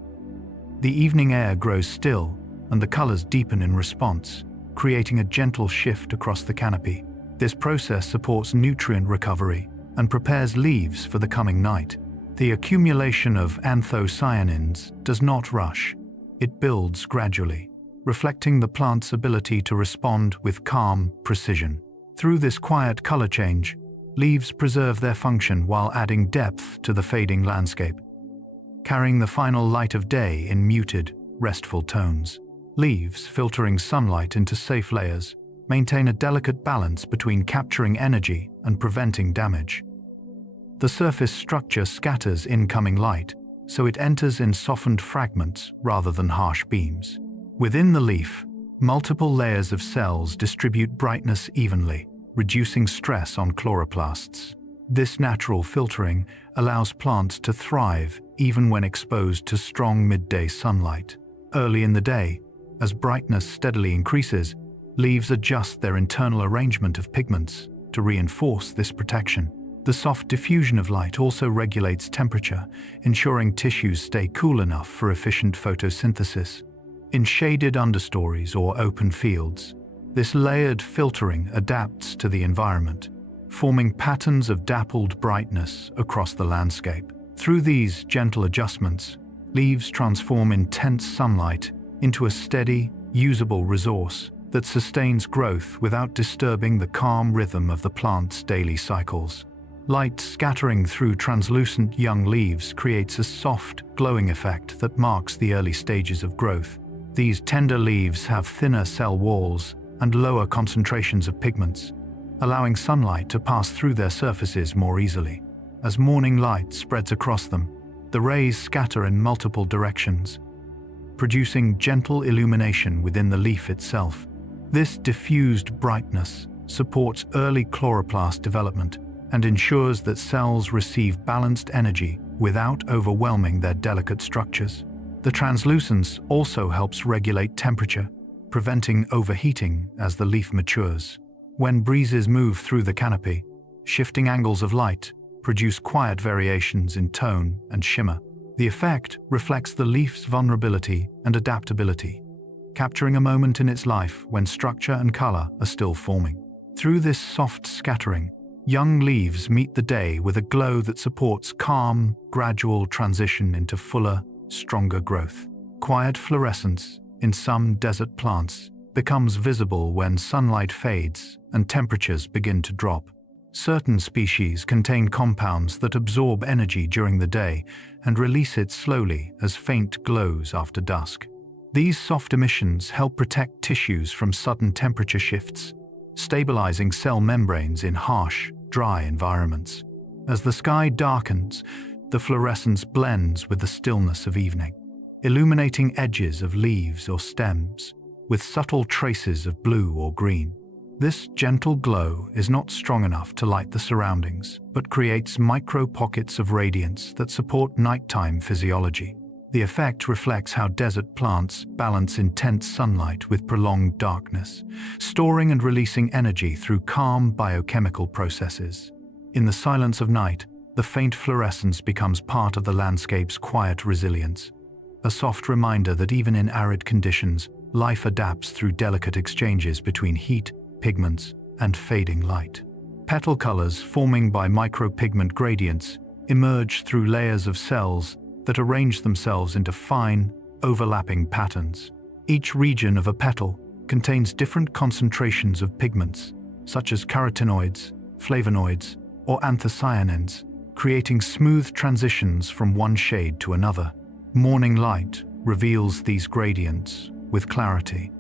The evening air grows still, and the colors deepen in response, creating a gentle shift across the canopy. This process supports nutrient recovery and prepares leaves for the coming night. The accumulation of anthocyanins does not rush. It builds gradually, reflecting the plant's ability to respond with calm precision. Through this quiet color change, leaves preserve their function while adding depth to the fading landscape, carrying the final light of day in muted, restful tones. Leaves, filtering sunlight into safe layers, maintain a delicate balance between capturing energy and preventing damage. The surface structure scatters incoming light, so it enters in softened fragments rather than harsh beams. Within the leaf, multiple layers of cells distribute brightness evenly, reducing stress on chloroplasts. This natural filtering allows plants to thrive even when exposed to strong midday sunlight. Early in the day, as brightness steadily increases, leaves adjust their internal arrangement of pigments to reinforce this protection. The soft diffusion of light also regulates temperature, ensuring tissues stay cool enough for efficient photosynthesis. In shaded understories or open fields, this layered filtering adapts to the environment, forming patterns of dappled brightness across the landscape. Through these gentle adjustments, leaves transform intense sunlight into a steady, usable resource that sustains growth without disturbing the calm rhythm of the plant's daily cycles. Light scattering through translucent young leaves creates a soft, glowing effect that marks the early stages of growth. These tender leaves have thinner cell walls and lower concentrations of pigments, allowing sunlight to pass through their surfaces more easily. As morning light spreads across them, the rays scatter in multiple directions, producing gentle illumination within the leaf itself. This diffused brightness supports early chloroplast development and ensures that cells receive balanced energy without overwhelming their delicate structures. The translucence also helps regulate temperature, preventing overheating as the leaf matures. When breezes move through the canopy, shifting angles of light produce quiet variations in tone and shimmer. The effect reflects the leaf's vulnerability and adaptability, capturing a moment in its life when structure and color are still forming. Through this soft scattering, young leaves meet the day with a glow that supports calm, gradual transition into fuller, stronger growth. Quiet fluorescence in some desert plants becomes visible when sunlight fades and temperatures begin to drop. Certain species contain compounds that absorb energy during the day and release it slowly as faint glows after dusk. These soft emissions help protect tissues from sudden temperature shifts, stabilizing cell membranes in harsh, dry environments. As the sky darkens, the fluorescence blends with the stillness of evening, illuminating edges of leaves or stems with subtle traces of blue or green. This gentle glow is not strong enough to light the surroundings, but creates micro pockets of radiance that support nighttime physiology. The effect reflects how desert plants balance intense sunlight with prolonged darkness, storing and releasing energy through calm biochemical processes. In the silence of night, the faint fluorescence becomes part of the landscape's quiet resilience, a soft reminder that even in arid conditions, life adapts through delicate exchanges between heat, pigments, and fading light. Petal colors forming by micropigment gradients emerge through layers of cells that arrange themselves into fine, overlapping patterns. Each region of a petal contains different concentrations of pigments, such as carotenoids, flavonoids, or anthocyanins, creating smooth transitions from one shade to another. Morning light reveals these gradients with clarity,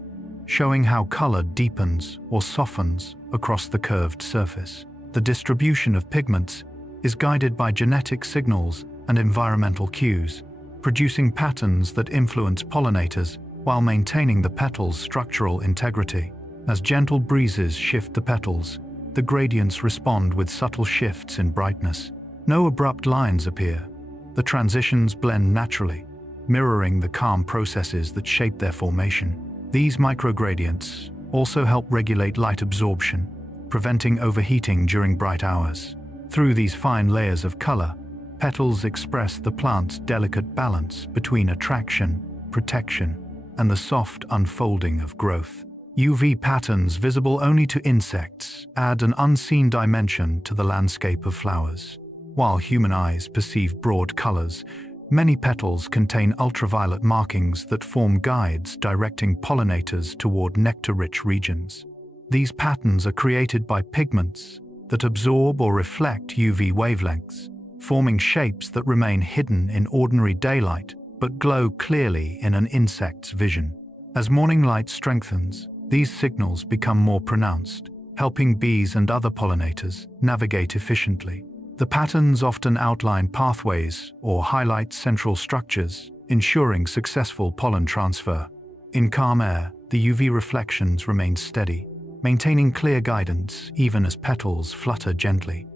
showing how color deepens or softens across the curved surface. The distribution of pigments is guided by genetic signals and environmental cues, producing patterns that influence pollinators while maintaining the petal's structural integrity. As gentle breezes shift the petals, the gradients respond with subtle shifts in brightness. No abrupt lines appear. The transitions blend naturally, mirroring the calm processes that shape their formation. These microgradients also help regulate light absorption, preventing overheating during bright hours. Through these fine layers of color, petals express the plant's delicate balance between attraction, protection, and the soft unfolding of growth. UV patterns visible only to insects add an unseen dimension to the landscape of flowers. While human eyes perceive broad colors, many petals contain ultraviolet markings that form guides directing pollinators toward nectar-rich regions. These patterns are created by pigments that absorb or reflect UV wavelengths, forming shapes that remain hidden in ordinary daylight but glow clearly in an insect's vision. As morning light strengthens, these signals become more pronounced, helping bees and other pollinators navigate efficiently. The patterns often outline pathways or highlight central structures, ensuring successful pollen transfer. In calm air, the UV reflections remain steady, maintaining clear guidance even as petals flutter gently.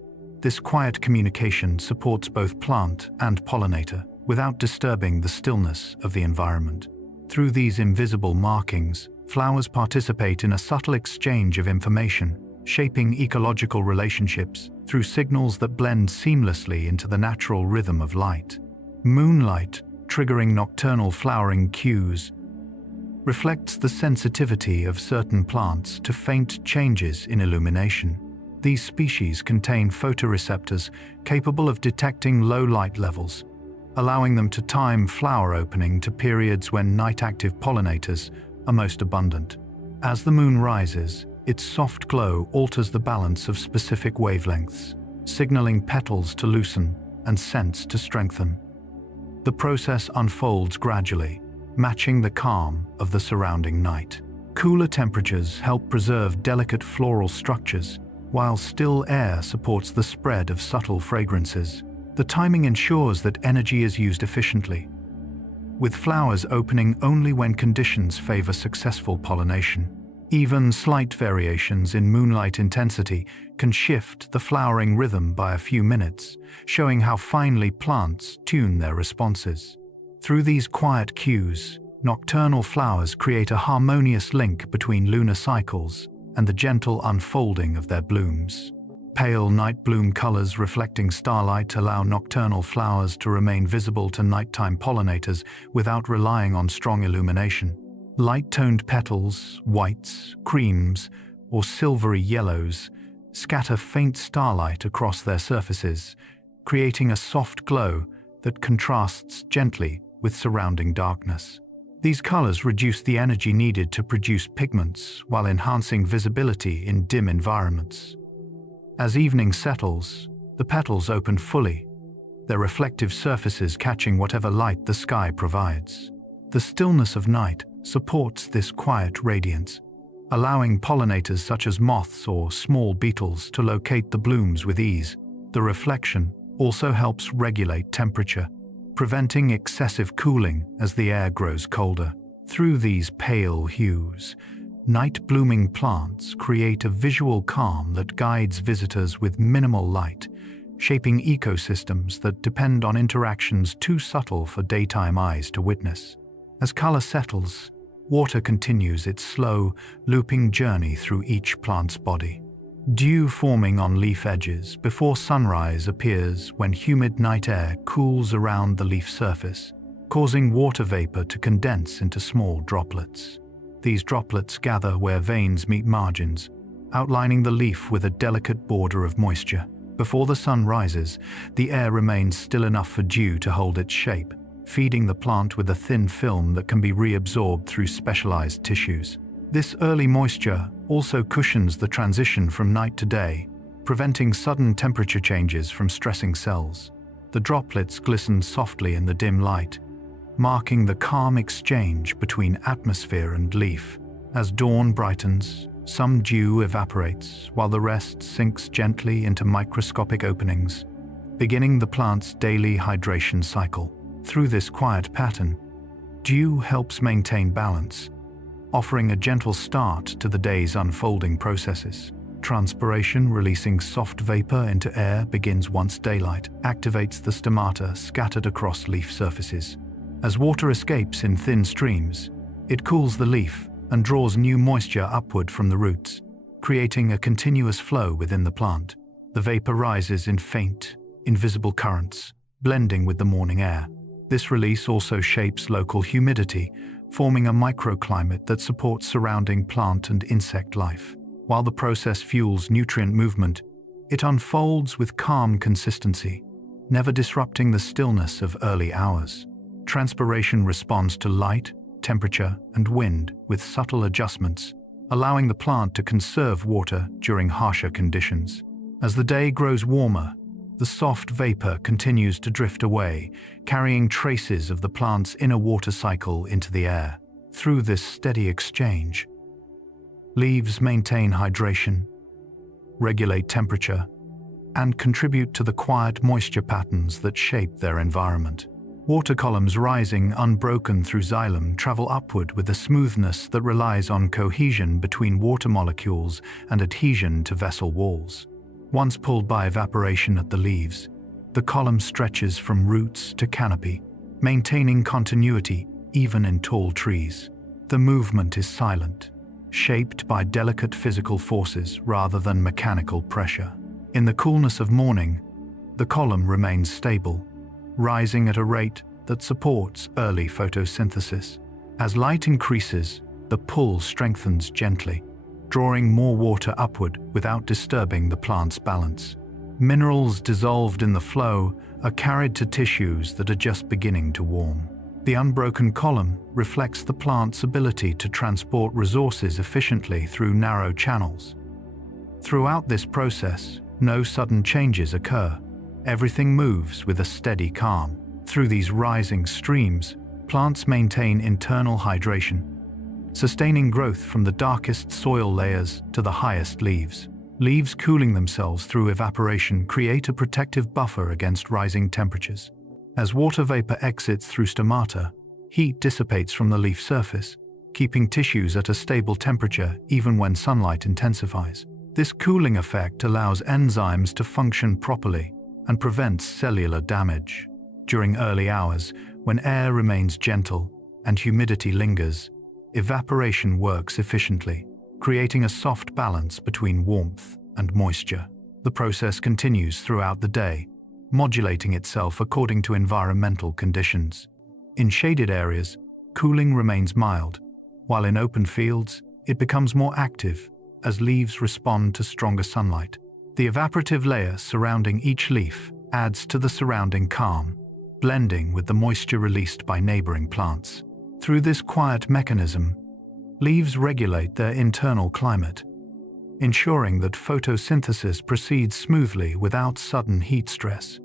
This quiet communication supports both plant and pollinator without disturbing the stillness of the environment. Through these invisible markings, flowers participate in a subtle exchange of information, shaping ecological relationships through signals that blend seamlessly into the natural rhythm of light. Moonlight, triggering nocturnal flowering cues, reflects the sensitivity of certain plants to faint changes in illumination. These species contain photoreceptors capable of detecting low light levels, allowing them to time flower opening to periods when night-active pollinators are most abundant. As the moon rises, its soft glow alters the balance of specific wavelengths, signaling petals to loosen and scents to strengthen. The process unfolds gradually, matching the calm of the surrounding night. Cooler temperatures help preserve delicate floral structures, while still air supports the spread of subtle fragrances. The timing ensures that energy is used efficiently, with flowers opening only when conditions favor successful pollination. Even slight variations in moonlight intensity can shift the flowering rhythm by a few minutes, showing how finely plants tune their responses. Through these quiet cues, nocturnal flowers create a harmonious link between lunar cycles and the gentle unfolding of their blooms. Pale night bloom colors reflecting starlight allow nocturnal flowers to remain visible to nighttime pollinators without relying on strong illumination. Light-toned petals, whites, creams, or silvery yellows scatter faint starlight across their surfaces, creating a soft glow that contrasts gently with surrounding darkness. These colors reduce the energy needed to produce pigments while enhancing visibility in dim environments. As evening settles, the petals open fully, their reflective surfaces catching whatever light the sky provides. The stillness of night supports this quiet radiance, allowing pollinators such as moths or small beetles to locate the blooms with ease. The reflection also helps regulate temperature, preventing excessive cooling as the air grows colder. Through these pale hues, night-blooming plants create a visual calm that guides visitors with minimal light, shaping ecosystems that depend on interactions too subtle for daytime eyes to witness. As color settles, water continues its slow, looping journey through each plant's body. Dew forming on leaf edges before sunrise appears when humid night air cools around the leaf surface, causing water vapor to condense into small droplets. These droplets gather where veins meet margins, outlining the leaf with a delicate border of moisture. Before the sun rises, the air remains still enough for dew to hold its shape, feeding the plant with a thin film that can be reabsorbed through specialized tissues. This early moisture also cushions the transition from night to day, preventing sudden temperature changes from stressing cells. The droplets glisten softly in the dim light, marking the calm exchange between atmosphere and leaf. As dawn brightens, some dew evaporates while the rest sinks gently into microscopic openings, beginning the plant's daily hydration cycle. Through this quiet pattern, dew helps maintain balance, offering a gentle start to the day's unfolding processes. Transpiration, releasing soft vapor into air, begins once daylight activates the stomata scattered across leaf surfaces. As water escapes in thin streams, it cools the leaf and draws new moisture upward from the roots, creating a continuous flow within the plant. The vapor rises in faint, invisible currents, blending with the morning air. This release also shapes local humidity, forming a microclimate that supports surrounding plant and insect life. While the process fuels nutrient movement, it unfolds with calm consistency, never disrupting the stillness of early hours. Transpiration responds to light, temperature, and wind with subtle adjustments, allowing the plant to conserve water during harsher conditions. As the day grows warmer, the soft vapor continues to drift away, carrying traces of the plant's inner water cycle into the air. Through this steady exchange, leaves maintain hydration, regulate temperature, and contribute to the quiet moisture patterns that shape their environment. Water columns rising unbroken through xylem travel upward with a smoothness that relies on cohesion between water molecules and adhesion to vessel walls. Once pulled by evaporation at the leaves, the column stretches from roots to canopy, maintaining continuity even in tall trees. The movement is silent, shaped by delicate physical forces rather than mechanical pressure. In the coolness of morning, the column remains stable, rising at a rate that supports early photosynthesis. As light increases, the pull strengthens gently, drawing more water upward without disturbing the plant's balance. Minerals dissolved in the flow are carried to tissues that are just beginning to warm. The unbroken column reflects the plant's ability to transport resources efficiently through narrow channels. Throughout this process, no sudden changes occur. Everything moves with a steady calm. Through these rising streams, plants maintain internal hydration, sustaining growth from the darkest soil layers to the highest leaves. Leaves cooling themselves through evaporation create a protective buffer against rising temperatures. As water vapor exits through stomata, heat dissipates from the leaf surface, keeping tissues at a stable temperature even when sunlight intensifies. This cooling effect allows enzymes to function properly and prevents cellular damage. During early hours, when air remains gentle and humidity lingers, evaporation works efficiently, creating a soft balance between warmth and moisture. The process continues throughout the day, modulating itself according to environmental conditions. In shaded areas, cooling remains mild, while in open fields, it becomes more active as leaves respond to stronger sunlight. The evaporative layer surrounding each leaf adds to the surrounding calm, blending with the moisture released by neighboring plants. Through this quiet mechanism, leaves regulate their internal climate, ensuring that photosynthesis proceeds smoothly without sudden heat stress,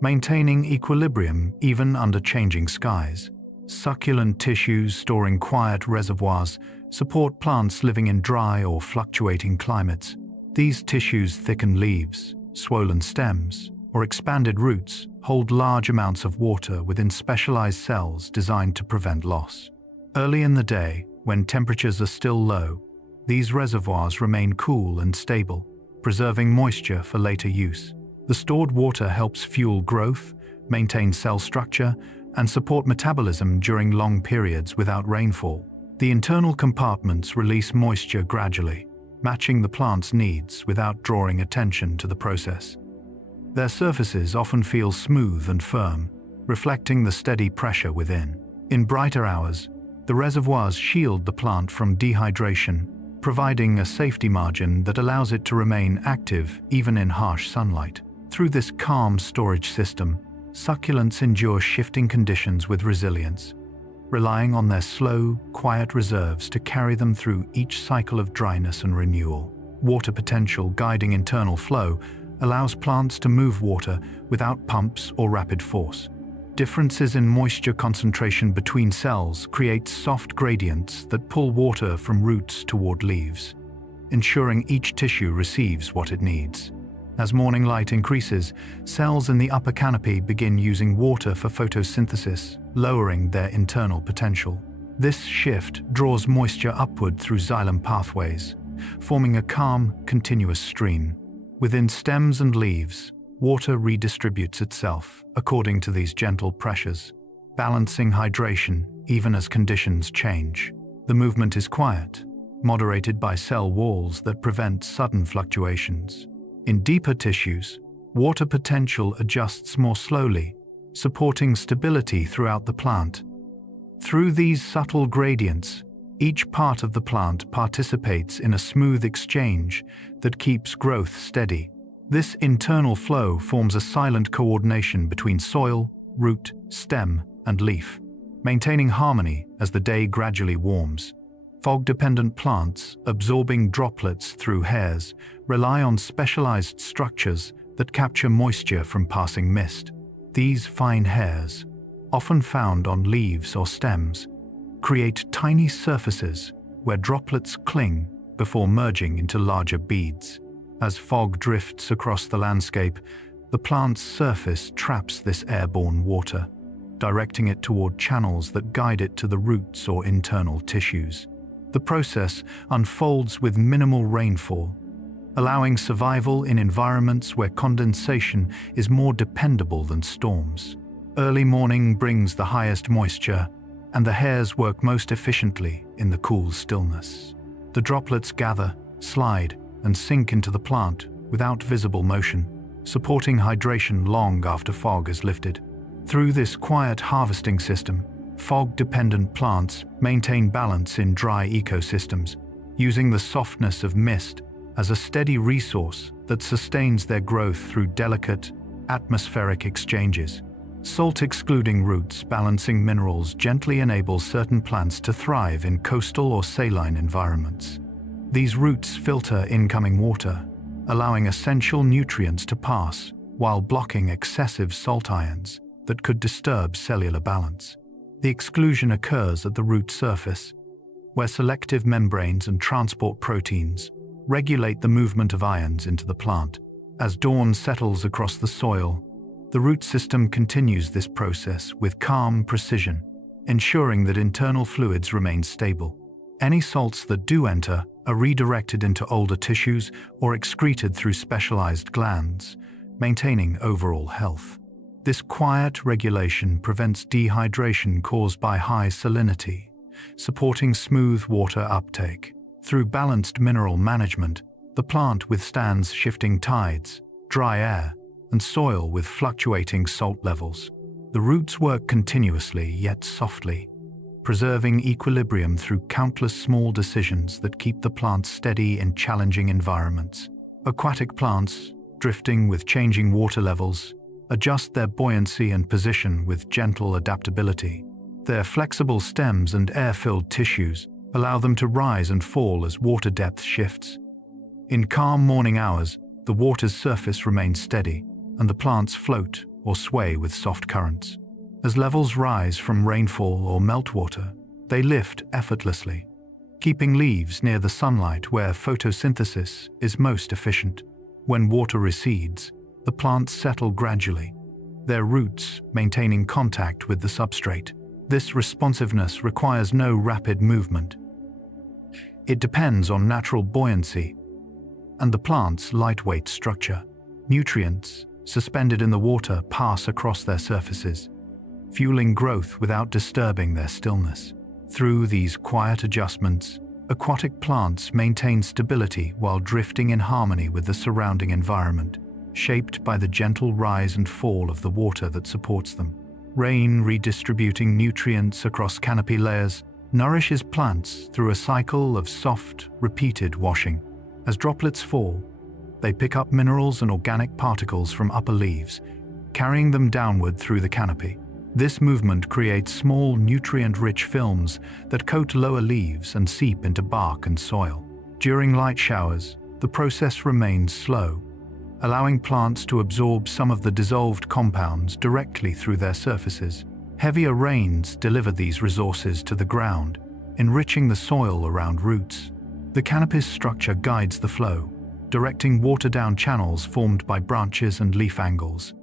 maintaining equilibrium even under changing skies. Succulent tissues storing quiet reservoirs support plants living in dry or fluctuating climates. These tissues' thickened leaves, swollen stems, or expanded roots hold large amounts of water within specialized cells designed to prevent loss. Early in the day, when temperatures are still low, these reservoirs remain cool and stable, preserving moisture for later use. The stored water helps fuel growth, maintain cell structure, and support metabolism during long periods without rainfall. The internal compartments release moisture gradually, matching the plant's needs without drawing attention to the process. Their surfaces often feel smooth and firm, reflecting the steady pressure within. In brighter hours, the reservoirs shield the plant from dehydration, providing a safety margin that allows it to remain active even in harsh sunlight. Through this calm storage system, succulents endure shifting conditions with resilience, relying on their slow, quiet reserves to carry them through each cycle of dryness and renewal. Water potential guiding internal flow allows plants to move water without pumps or rapid force. Differences in moisture concentration between cells create soft gradients that pull water from roots toward leaves, ensuring each tissue receives what it needs. As morning light increases, cells in the upper canopy begin using water for photosynthesis, lowering their internal potential. This shift draws moisture upward through xylem pathways, forming a calm, continuous stream. Within stems and leaves, water redistributes itself according to these gentle pressures, balancing hydration even as conditions change. The movement is quiet, moderated by cell walls that prevent sudden fluctuations. In deeper tissues, water potential adjusts more slowly, supporting stability throughout the plant. Through these subtle gradients, each part of the plant participates in a smooth exchange that keeps growth steady. This internal flow forms a silent coordination between soil, root, stem, and leaf, maintaining harmony as the day gradually warms. Fog-dependent plants, absorbing droplets through hairs, rely on specialized structures that capture moisture from passing mist. These fine hairs, often found on leaves or stems, create tiny surfaces where droplets cling before merging into larger beads. As fog drifts across the landscape, the plant's surface traps this airborne water, directing it toward channels that guide it to the roots or internal tissues. The process unfolds with minimal rainfall, allowing survival in environments where condensation is more dependable than storms. Early morning brings the highest moisture, and the hairs work most efficiently in the cool stillness. The droplets gather, slide, and sink into the plant without visible motion, supporting hydration long after fog is lifted. Through this quiet harvesting system, fog-dependent plants maintain balance in dry ecosystems, using the softness of mist as a steady resource that sustains their growth through delicate, atmospheric exchanges. Salt-excluding roots balancing minerals gently enable certain plants to thrive in coastal or saline environments. These roots filter incoming water, allowing essential nutrients to pass while blocking excessive salt ions that could disturb cellular balance. The exclusion occurs at the root surface, where selective membranes and transport proteins regulate the movement of ions into the plant. As dawn settles across the soil, the root system continues this process with calm precision, ensuring that internal fluids remain stable. Any salts that do enter are redirected into older tissues or excreted through specialized glands, maintaining overall health. This quiet regulation prevents dehydration caused by high salinity, supporting smooth water uptake. Through balanced mineral management, the plant withstands shifting tides, dry air, and soil with fluctuating salt levels. The roots work continuously yet softly, preserving equilibrium through countless small decisions that keep the plant steady in challenging environments. Aquatic plants, drifting with changing water levels, adjust their buoyancy and position with gentle adaptability. Their flexible stems and air-filled tissues allow them to rise and fall as water depth shifts. In calm morning hours, the water's surface remains steady, and the plants float or sway with soft currents. As levels rise from rainfall or meltwater, they lift effortlessly, keeping leaves near the sunlight where photosynthesis is most efficient. When water recedes, the plants settle gradually, their roots maintaining contact with the substrate. This responsiveness requires no rapid movement. It depends on natural buoyancy and the plant's lightweight structure. Nutrients, suspended in the water, pass across their surfaces, fueling growth without disturbing their stillness. Through these quiet adjustments, aquatic plants maintain stability while drifting in harmony with the surrounding environment, shaped by the gentle rise and fall of the water that supports them. Rain, redistributing nutrients across canopy layers, nourishes plants through a cycle of soft, repeated washing. As droplets fall, they pick up minerals and organic particles from upper leaves, carrying them downward through the canopy. This movement creates small, nutrient-rich films that coat lower leaves and seep into bark and soil. During light showers, the process remains slow, allowing plants to absorb some of the dissolved compounds directly through their surfaces. Heavier rains deliver these resources to the ground, enriching the soil around roots. The canopy's structure guides the flow, directing water down channels formed by branches and leaf angles.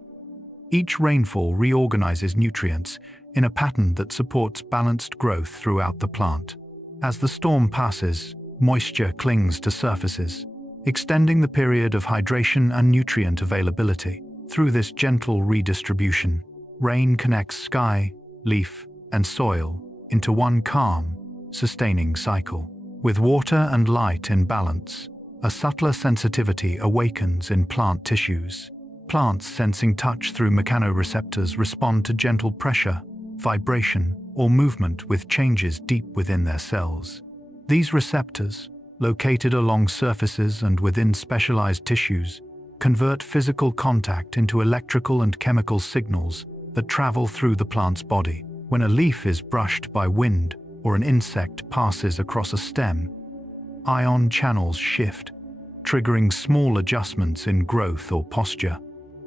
Each rainfall reorganizes nutrients in a pattern that supports balanced growth throughout the plant. As the storm passes, moisture clings to surfaces, extending the period of hydration and nutrient availability. Through this gentle redistribution, rain connects sky, leaf, and soil into one calm, sustaining cycle. With water and light in balance, a subtler sensitivity awakens in plant tissues. Plants sensing touch through mechanoreceptors respond to gentle pressure, vibration, or movement with changes deep within their cells. These receptors, located along surfaces and within specialized tissues, convert physical contact into electrical and chemical signals that travel through the plant's body. When a leaf is brushed by wind or an insect passes across a stem, ion channels shift, triggering small adjustments in growth or posture.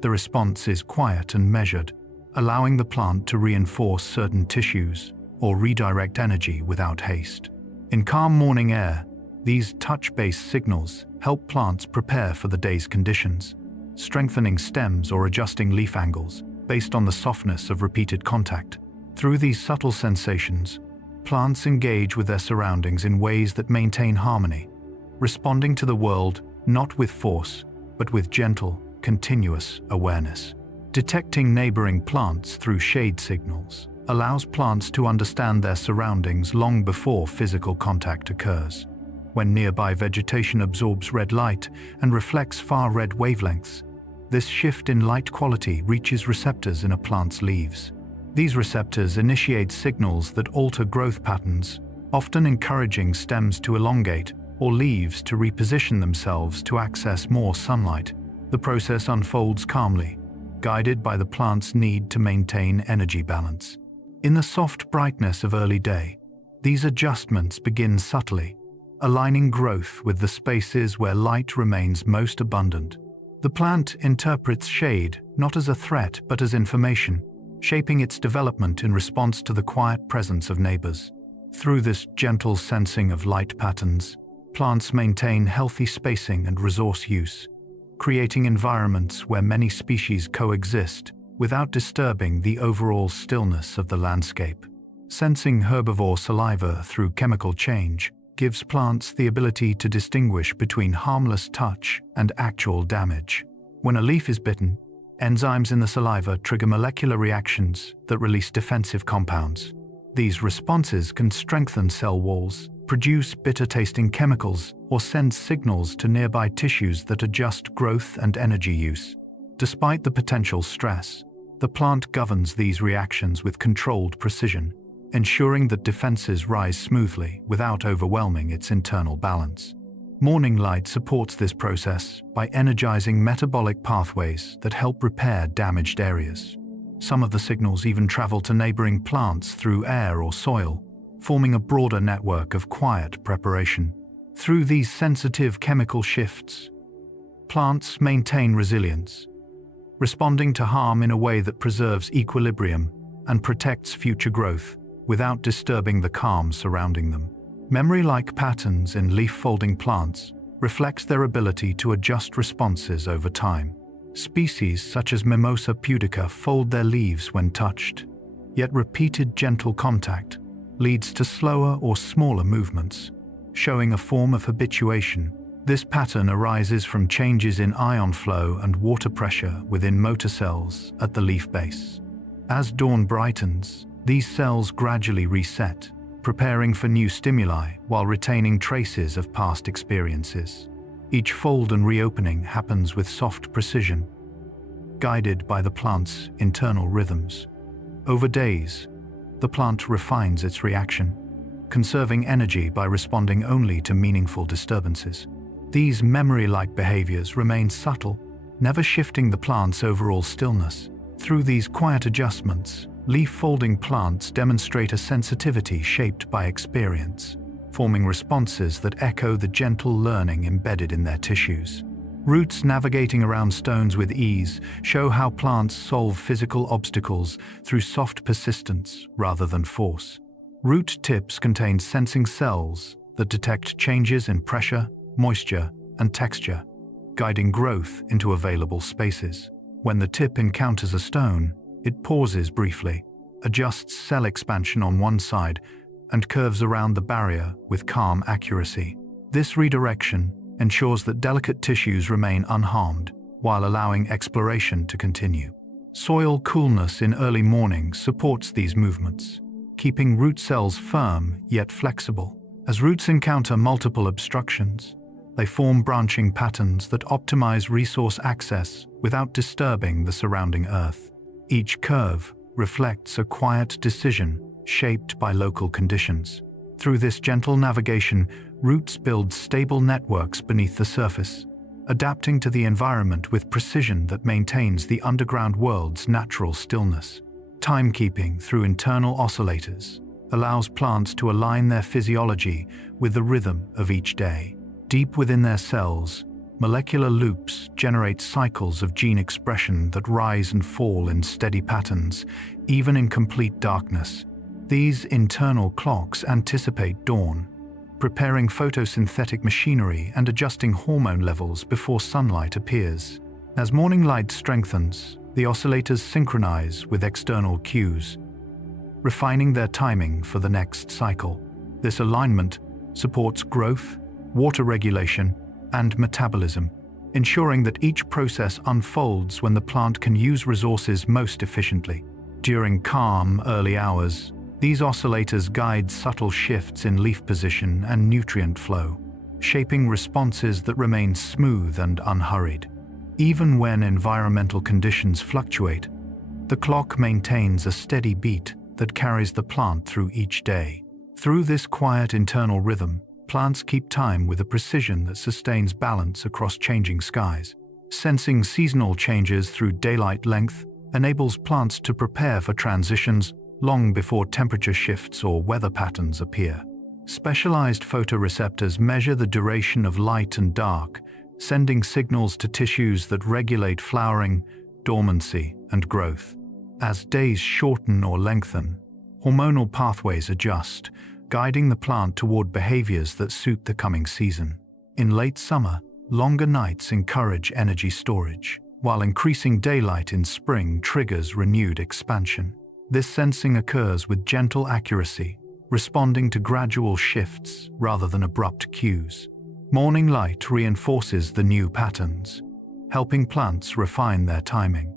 The response is quiet and measured, allowing the plant to reinforce certain tissues or redirect energy without haste. In calm morning air, these touch-based signals help plants prepare for the day's conditions, strengthening stems or adjusting leaf angles based on the softness of repeated contact. Through these subtle sensations, plants engage with their surroundings in ways that maintain harmony, responding to the world not with force, but with gentle, continuous awareness. Detecting neighboring plants through shade signals allows plants to understand their surroundings long before physical contact occurs. When nearby vegetation absorbs red light and reflects far-red wavelengths, this shift in light quality reaches receptors in a plant's leaves. These receptors initiate signals that alter growth patterns, often encouraging stems to elongate or leaves to reposition themselves to access more sunlight. The process unfolds calmly, guided by the plant's need to maintain energy balance. In the soft brightness of early day, these adjustments begin subtly, aligning growth with the spaces where light remains most abundant. The plant interprets shade not as a threat but as information, shaping its development in response to the quiet presence of neighbors. Through this gentle sensing of light patterns, plants maintain healthy spacing and resource use, creating environments where many species coexist without disturbing the overall stillness of the landscape. Sensing herbivore saliva through chemical change gives plants the ability to distinguish between harmless touch and actual damage. When a leaf is bitten, enzymes in the saliva trigger molecular reactions that release defensive compounds. These responses can strengthen cell walls, produce bitter-tasting chemicals, or send signals to nearby tissues that adjust growth and energy use. Despite the potential stress, the plant governs these reactions with controlled precision, ensuring that defenses rise smoothly without overwhelming its internal balance. Morning light supports this process by energizing metabolic pathways that help repair damaged areas. Some of the signals even travel to neighboring plants through air or soil, forming a broader network of quiet preparation. Through these sensitive chemical shifts, plants maintain resilience, responding to harm in a way that preserves equilibrium and protects future growth without disturbing the calm surrounding them. Memory-like patterns in leaf-folding plants reflects their ability to adjust responses over time. Species such as Mimosa pudica fold their leaves when touched, yet repeated gentle contact leads to slower or smaller movements, showing a form of habituation. This pattern arises from changes in ion flow and water pressure within motor cells at the leaf base. As dawn brightens, these cells gradually reset, preparing for new stimuli while retaining traces of past experiences. Each fold and reopening happens with soft precision, guided by the plant's internal rhythms. Over days, the plant refines its reaction, conserving energy by responding only to meaningful disturbances. These memory-like behaviors remain subtle, never shifting the plant's overall stillness. Through these quiet adjustments, leaf-folding plants demonstrate a sensitivity shaped by experience, forming responses that echo the gentle learning embedded in their tissues. Roots navigating around stones with ease show how plants solve physical obstacles through soft persistence rather than force. Root tips contain sensing cells that detect changes in pressure, moisture, and texture, guiding growth into available spaces. When the tip encounters a stone, it pauses briefly, adjusts cell expansion on one side, and curves around the barrier with calm accuracy. This redirection ensures that delicate tissues remain unharmed while allowing exploration to continue. Soil coolness in early morning supports these movements, keeping root cells firm yet flexible. As roots encounter multiple obstructions, they form branching patterns that optimize resource access without disturbing the surrounding earth. Each curve reflects a quiet decision shaped by local conditions. Through this gentle navigation, roots build stable networks beneath the surface, adapting to the environment with precision that maintains the underground world's natural stillness. Timekeeping through internal oscillators allows plants to align their physiology with the rhythm of each day. Deep within their cells, molecular loops generate cycles of gene expression that rise and fall in steady patterns, even in complete darkness. These internal clocks anticipate dawn, preparing photosynthetic machinery and adjusting hormone levels before sunlight appears. As morning light strengthens, the oscillators synchronize with external cues, refining their timing for the next cycle. This alignment supports growth, water regulation, and metabolism, ensuring that each process unfolds when the plant can use resources most efficiently. During calm, early hours, these oscillators guide subtle shifts in leaf position and nutrient flow, shaping responses that remain smooth and unhurried. Even when environmental conditions fluctuate, the clock maintains a steady beat that carries the plant through each day. Through this quiet internal rhythm, plants keep time with a precision that sustains balance across changing skies. Sensing seasonal changes through daylight length enables plants to prepare for transitions long before temperature shifts or weather patterns appear. Specialized photoreceptors measure the duration of light and dark, sending signals to tissues that regulate flowering, dormancy, and growth. As days shorten or lengthen, hormonal pathways adjust, guiding the plant toward behaviors that suit the coming season. In late summer, longer nights encourage energy storage, while increasing daylight in spring triggers renewed expansion. This sensing occurs with gentle accuracy, responding to gradual shifts rather than abrupt cues. Morning light reinforces the new patterns, helping plants refine their timing.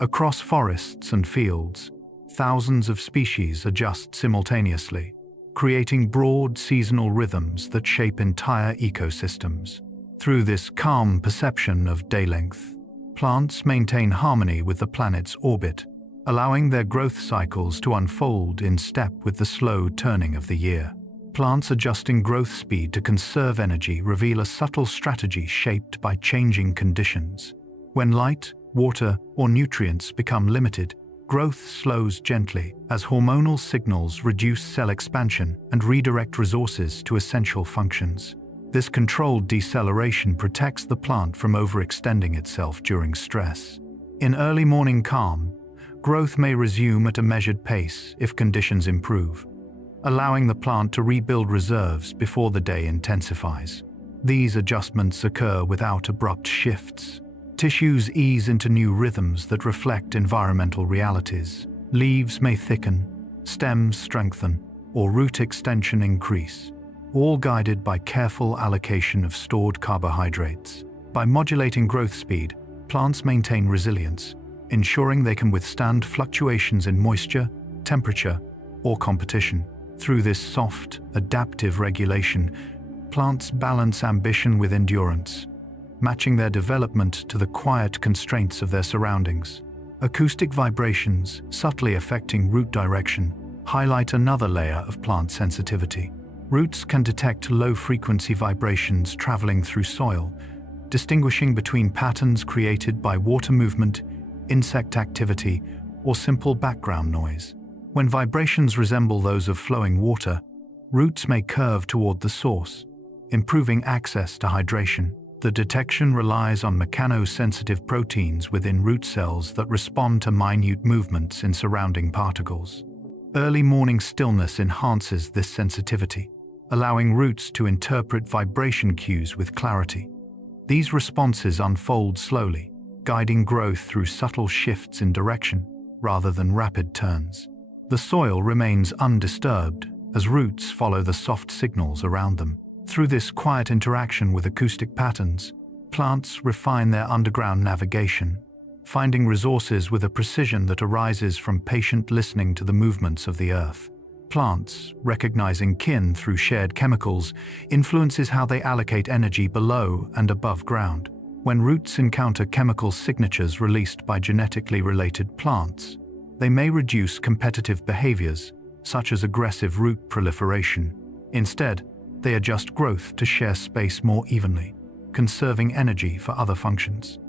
Across forests and fields, thousands of species adjust simultaneously, creating broad seasonal rhythms that shape entire ecosystems. Through this calm perception of day length, plants maintain harmony with the planet's orbit, allowing their growth cycles to unfold in step with the slow turning of the year. Plants adjusting growth speed to conserve energy reveal a subtle strategy shaped by changing conditions. When light, water, or nutrients become limited, growth slows gently as hormonal signals reduce cell expansion and redirect resources to essential functions. This controlled deceleration protects the plant from overextending itself during stress. In early morning calm, growth may resume at a measured pace if conditions improve, allowing the plant to rebuild reserves before the day intensifies. These adjustments occur without abrupt shifts. Tissues ease into new rhythms that reflect environmental realities. Leaves may thicken, stems strengthen, or root extension increase, all guided by careful allocation of stored carbohydrates. By modulating growth speed, plants maintain resilience, ensuring they can withstand fluctuations in moisture, temperature, or competition. Through this soft, adaptive regulation, plants balance ambition with endurance, matching their development to the quiet constraints of their surroundings. Acoustic vibrations, subtly affecting root direction, highlight another layer of plant sensitivity. Roots can detect low-frequency vibrations traveling through soil, distinguishing between patterns created by water movement, insect activity, or simple background noise. When vibrations resemble those of flowing water, roots may curve toward the source, improving access to hydration. The detection relies on mechanosensitive proteins within root cells that respond to minute movements in surrounding particles. Early morning stillness enhances this sensitivity, allowing roots to interpret vibration cues with clarity. These responses unfold slowly, guiding growth through subtle shifts in direction rather than rapid turns. The soil remains undisturbed as roots follow the soft signals around them. Through this quiet interaction with acoustic patterns, plants refine their underground navigation, finding resources with a precision that arises from patient listening to the movements of the earth. Plants, recognizing kin through shared chemicals, influences how they allocate energy below and above ground. When roots encounter chemical signatures released by genetically related plants, they may reduce competitive behaviors, such as aggressive root proliferation. Instead, they adjust growth to share space more evenly, conserving energy for other functions.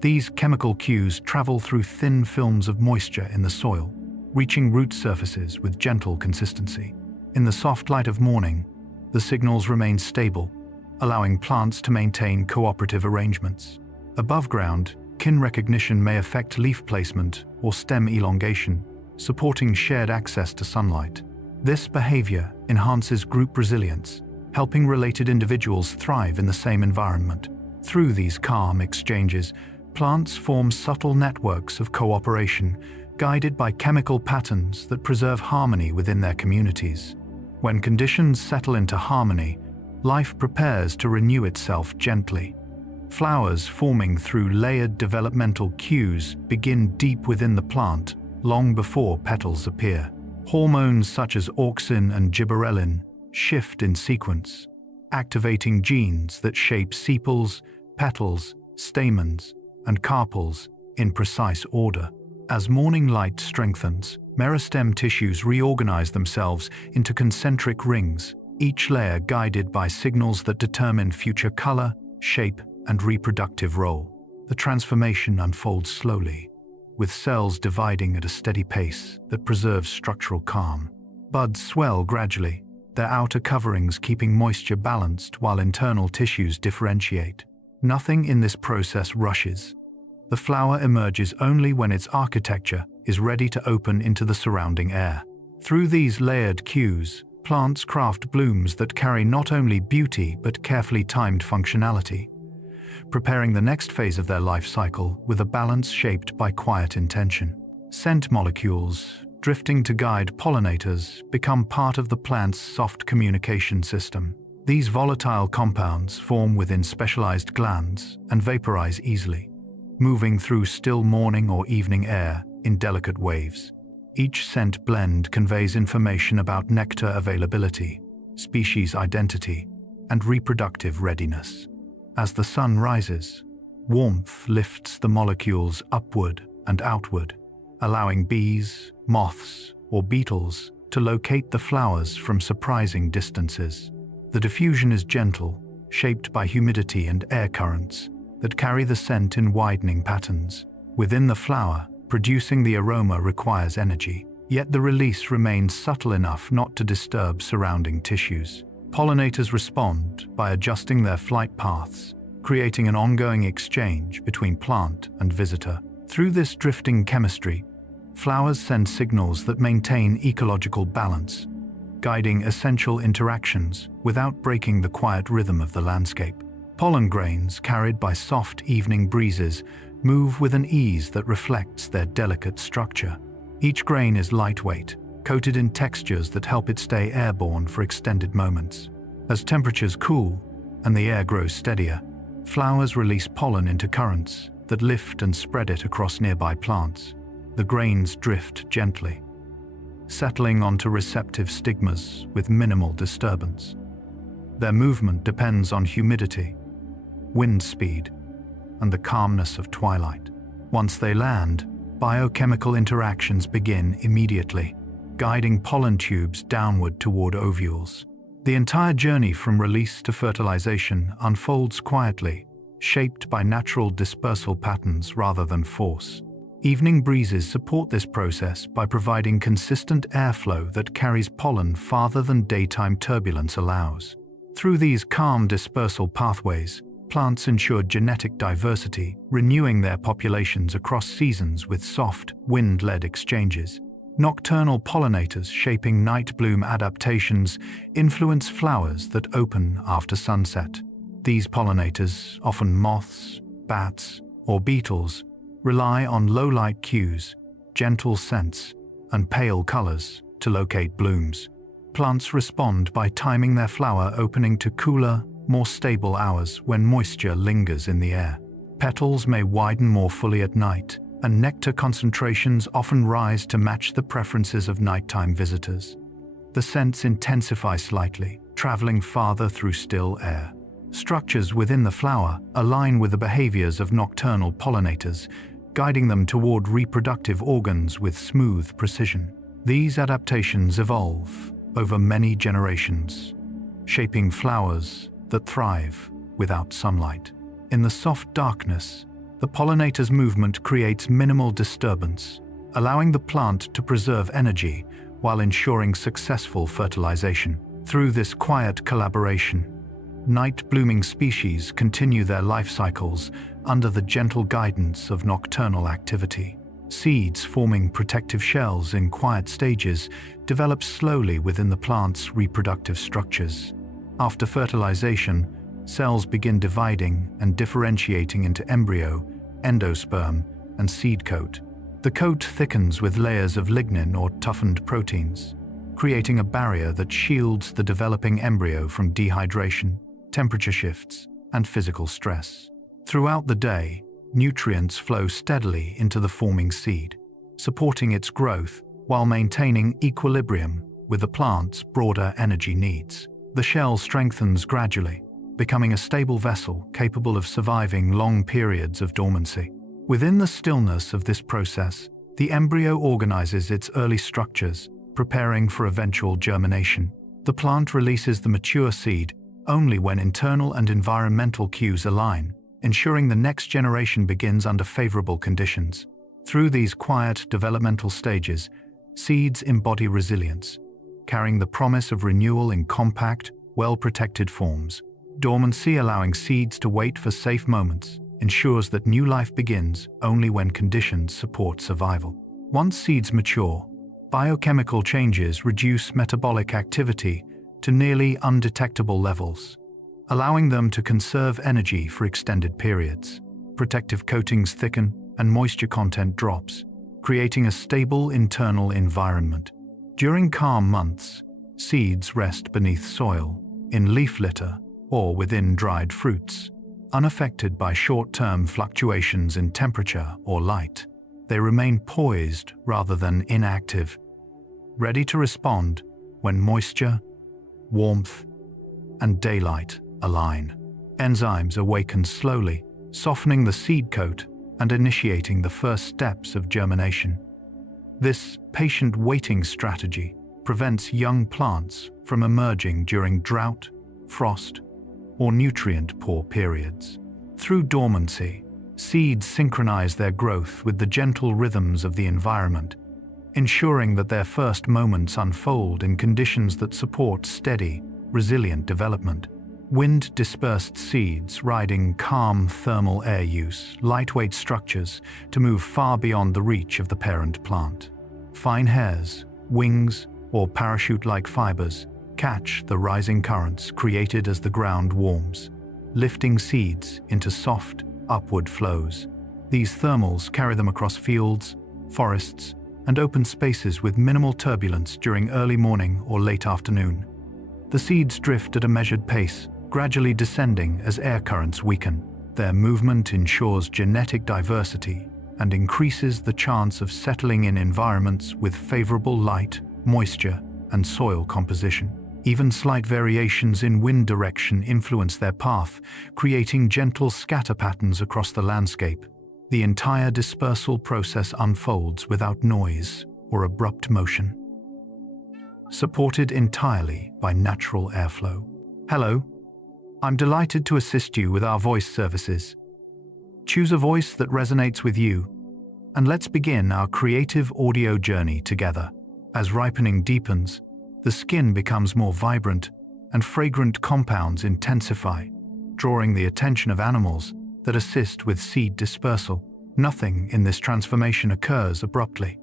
These chemical cues travel through thin films of moisture in the soil, reaching root surfaces with gentle consistency. In the soft light of morning, the signals remain stable, allowing plants to maintain cooperative arrangements. Above ground, kin recognition may affect leaf placement or stem elongation, supporting shared access to sunlight. This behavior enhances group resilience, helping related individuals thrive in the same environment. Through these calm exchanges, plants form subtle networks of cooperation, guided by chemical patterns that preserve harmony within their communities. When conditions settle into harmony, life prepares to renew itself gently. Flowers forming through layered developmental cues begin deep within the plant, long before petals appear. Hormones such as auxin and gibberellin shift in sequence, activating genes that shape sepals, petals, stamens, and carpels in precise order. As morning light strengthens, meristem tissues reorganize themselves into concentric rings, each layer guided by signals that determine future color, shape, and reproductive role. The transformation unfolds slowly, with cells dividing at a steady pace that preserves structural calm. Buds swell gradually, their outer coverings keeping moisture balanced while internal tissues differentiate. Nothing in this process rushes. The flower emerges only when its architecture is ready to open into the surrounding air. Through these layered cues, plants craft blooms that carry not only beauty but carefully timed functionality, preparing the next phase of their life cycle with a balance shaped by quiet intention. Scent molecules, drifting to guide pollinators, become part of the plant's soft communication system. These volatile compounds form within specialized glands and vaporize easily, moving through still morning or evening air in delicate waves. Each scent blend conveys information about nectar availability, species identity, and reproductive readiness. As the sun rises, warmth lifts the molecules upward and outward, allowing bees, moths, or beetles to locate the flowers from surprising distances. The diffusion is gentle, shaped by humidity and air currents that carry the scent in widening patterns. Within the flower, producing the aroma requires energy, yet the release remains subtle enough not to disturb surrounding tissues. Pollinators respond by adjusting their flight paths, creating an ongoing exchange between plant and visitor. Through this drifting chemistry, flowers send signals that maintain ecological balance, guiding essential interactions without breaking the quiet rhythm of the landscape. Pollen grains, carried by soft evening breezes, move with an ease that reflects their delicate structure. Each grain is lightweight, coated in textures that help it stay airborne for extended moments. As temperatures cool and the air grows steadier, flowers release pollen into currents that lift and spread it across nearby plants. The grains drift gently, settling onto receptive stigmas with minimal disturbance. Their movement depends on humidity, wind speed, and the calmness of twilight. Once they land, biochemical interactions begin immediately, guiding pollen tubes downward toward ovules. The entire journey from release to fertilization unfolds quietly, shaped by natural dispersal patterns rather than force. Evening breezes support this process by providing consistent airflow that carries pollen farther than daytime turbulence allows. Through these calm dispersal pathways, plants ensure genetic diversity, renewing their populations across seasons with soft, wind-led exchanges. Nocturnal pollinators shaping night bloom adaptations influence flowers that open after sunset. These pollinators, often moths, bats, or beetles, rely on low-light cues, gentle scents, and pale colors to locate blooms. Plants respond by timing their flower opening to cooler, more stable hours when moisture lingers in the air. Petals may widen more fully at night, and nectar concentrations often rise to match the preferences of nighttime visitors. The scents intensify slightly, traveling farther through still air. Structures within the flower align with the behaviors of nocturnal pollinators, guiding them toward reproductive organs with smooth precision. These adaptations evolve over many generations, shaping flowers that thrive without sunlight. In the soft darkness, the pollinator's movement creates minimal disturbance, allowing the plant to preserve energy while ensuring successful fertilization. Through this quiet collaboration, night-blooming species continue their life cycles under the gentle guidance of nocturnal activity. Seeds forming protective shells in quiet stages develop slowly within the plant's reproductive structures. After fertilization, cells begin dividing and differentiating into embryo, endosperm, and seed coat. The coat thickens with layers of lignin or toughened proteins, creating a barrier that shields the developing embryo from dehydration, temperature shifts, and physical stress. Throughout the day, nutrients flow steadily into the forming seed, supporting its growth while maintaining equilibrium with the plant's broader energy needs. The shell strengthens gradually, becoming a stable vessel capable of surviving long periods of dormancy. Within the stillness of this process, the embryo organizes its early structures, preparing for eventual germination. The plant releases the mature seed only when internal and environmental cues align, ensuring the next generation begins under favorable conditions. Through these quiet developmental stages, seeds embody resilience, carrying the promise of renewal in compact, well-protected forms. Dormancy, allowing seeds to wait for safe moments, ensures that new life begins only when conditions support survival. Once seeds mature, biochemical changes reduce metabolic activity to nearly undetectable levels, allowing them to conserve energy for extended periods. Protective coatings thicken and moisture content drops, creating a stable internal environment. During calm months, seeds rest beneath soil, in leaf litter, or within dried fruits, unaffected by short-term fluctuations in temperature or light. They remain poised rather than inactive, ready to respond when moisture, warmth, and daylight align. Enzymes awaken slowly, softening the seed coat and initiating the first steps of germination. This patient waiting strategy prevents young plants from emerging during drought, frost, or nutrient-poor periods. Through dormancy, seeds synchronize their growth with the gentle rhythms of the environment, ensuring that their first moments unfold in conditions that support steady, resilient development. Wind-dispersed seeds riding calm thermal air use lightweight structures to move far beyond the reach of the parent plant. Fine hairs, wings, or parachute-like fibers catch the rising currents created as the ground warms, lifting seeds into soft, upward flows. These thermals carry them across fields, forests, and open spaces with minimal turbulence during early morning or late afternoon. The seeds drift at a measured pace, gradually descending as air currents weaken. Their movement ensures genetic diversity and increases the chance of settling in environments with favorable light, moisture, and soil composition. Even slight variations in wind direction influence their path, creating gentle scatter patterns across the landscape. The entire dispersal process unfolds without noise or abrupt motion, supported entirely by natural airflow. Hello, I'm delighted to assist you with our voice services. Choose a voice that resonates with you, and let's begin our creative audio journey together. As ripening deepens, the skin becomes more vibrant and fragrant compounds intensify, drawing the attention of animals that assist with seed dispersal. Nothing in this transformation occurs abruptly.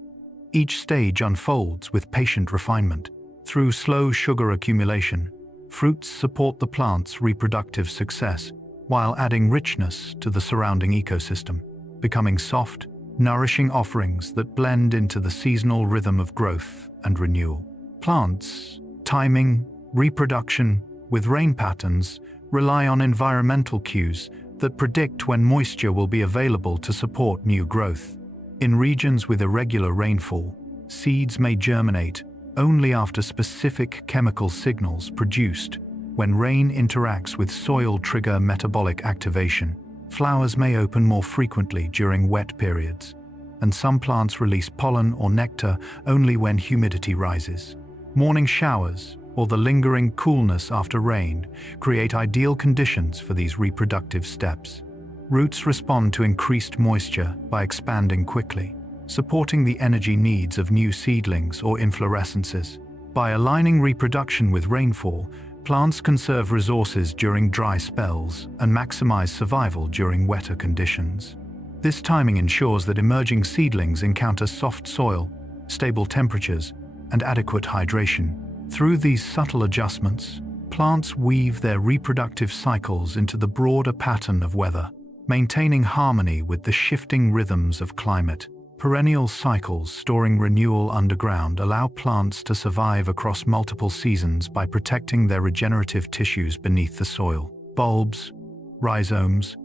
Each stage unfolds with patient refinement. Through slow sugar accumulation, fruits support the plant's reproductive success while adding richness to the surrounding ecosystem, becoming soft, nourishing offerings that blend into the seasonal rhythm of growth and renewal. Plants, timing, reproduction, with rain patterns, rely on environmental cues that predict when moisture will be available to support new growth. In regions with irregular rainfall, seeds may germinate only after specific chemical signals produced. When rain interacts with soil trigger metabolic activation, flowers may open more frequently during wet periods, and some plants release pollen or nectar only when humidity rises. Morning showers, or the lingering coolness after rain, create ideal conditions for these reproductive steps. Roots respond to increased moisture by expanding quickly, supporting the energy needs of new seedlings or inflorescences. By aligning reproduction with rainfall, plants conserve resources during dry spells and maximize survival during wetter conditions. This timing ensures that emerging seedlings encounter soft soil, stable temperatures, and adequate hydration. Through these subtle adjustments, plants weave their reproductive cycles into the broader pattern of weather, maintaining harmony with the shifting rhythms of climate. Perennial cycles storing renewal underground allow plants to survive across multiple seasons by protecting their regenerative tissues beneath the soil. Bulbs, rhizomes,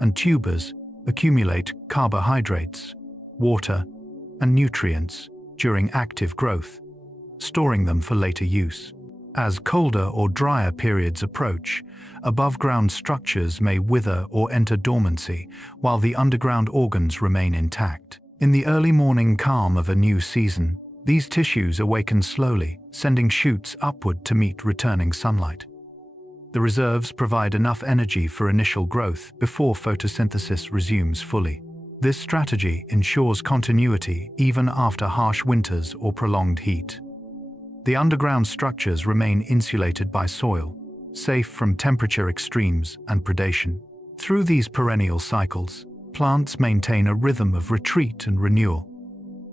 and tubers accumulate carbohydrates, water, and nutrients during active growth, storing them for later use. As colder or drier periods approach, above-ground structures may wither or enter dormancy, while the underground organs remain intact. In the early morning calm of a new season, these tissues awaken slowly, sending shoots upward to meet returning sunlight. The reserves provide enough energy for initial growth before photosynthesis resumes fully. This strategy ensures continuity even after harsh winters or prolonged heat. The underground structures remain insulated by soil, safe from temperature extremes and predation. Through these perennial cycles, plants maintain a rhythm of retreat and renewal,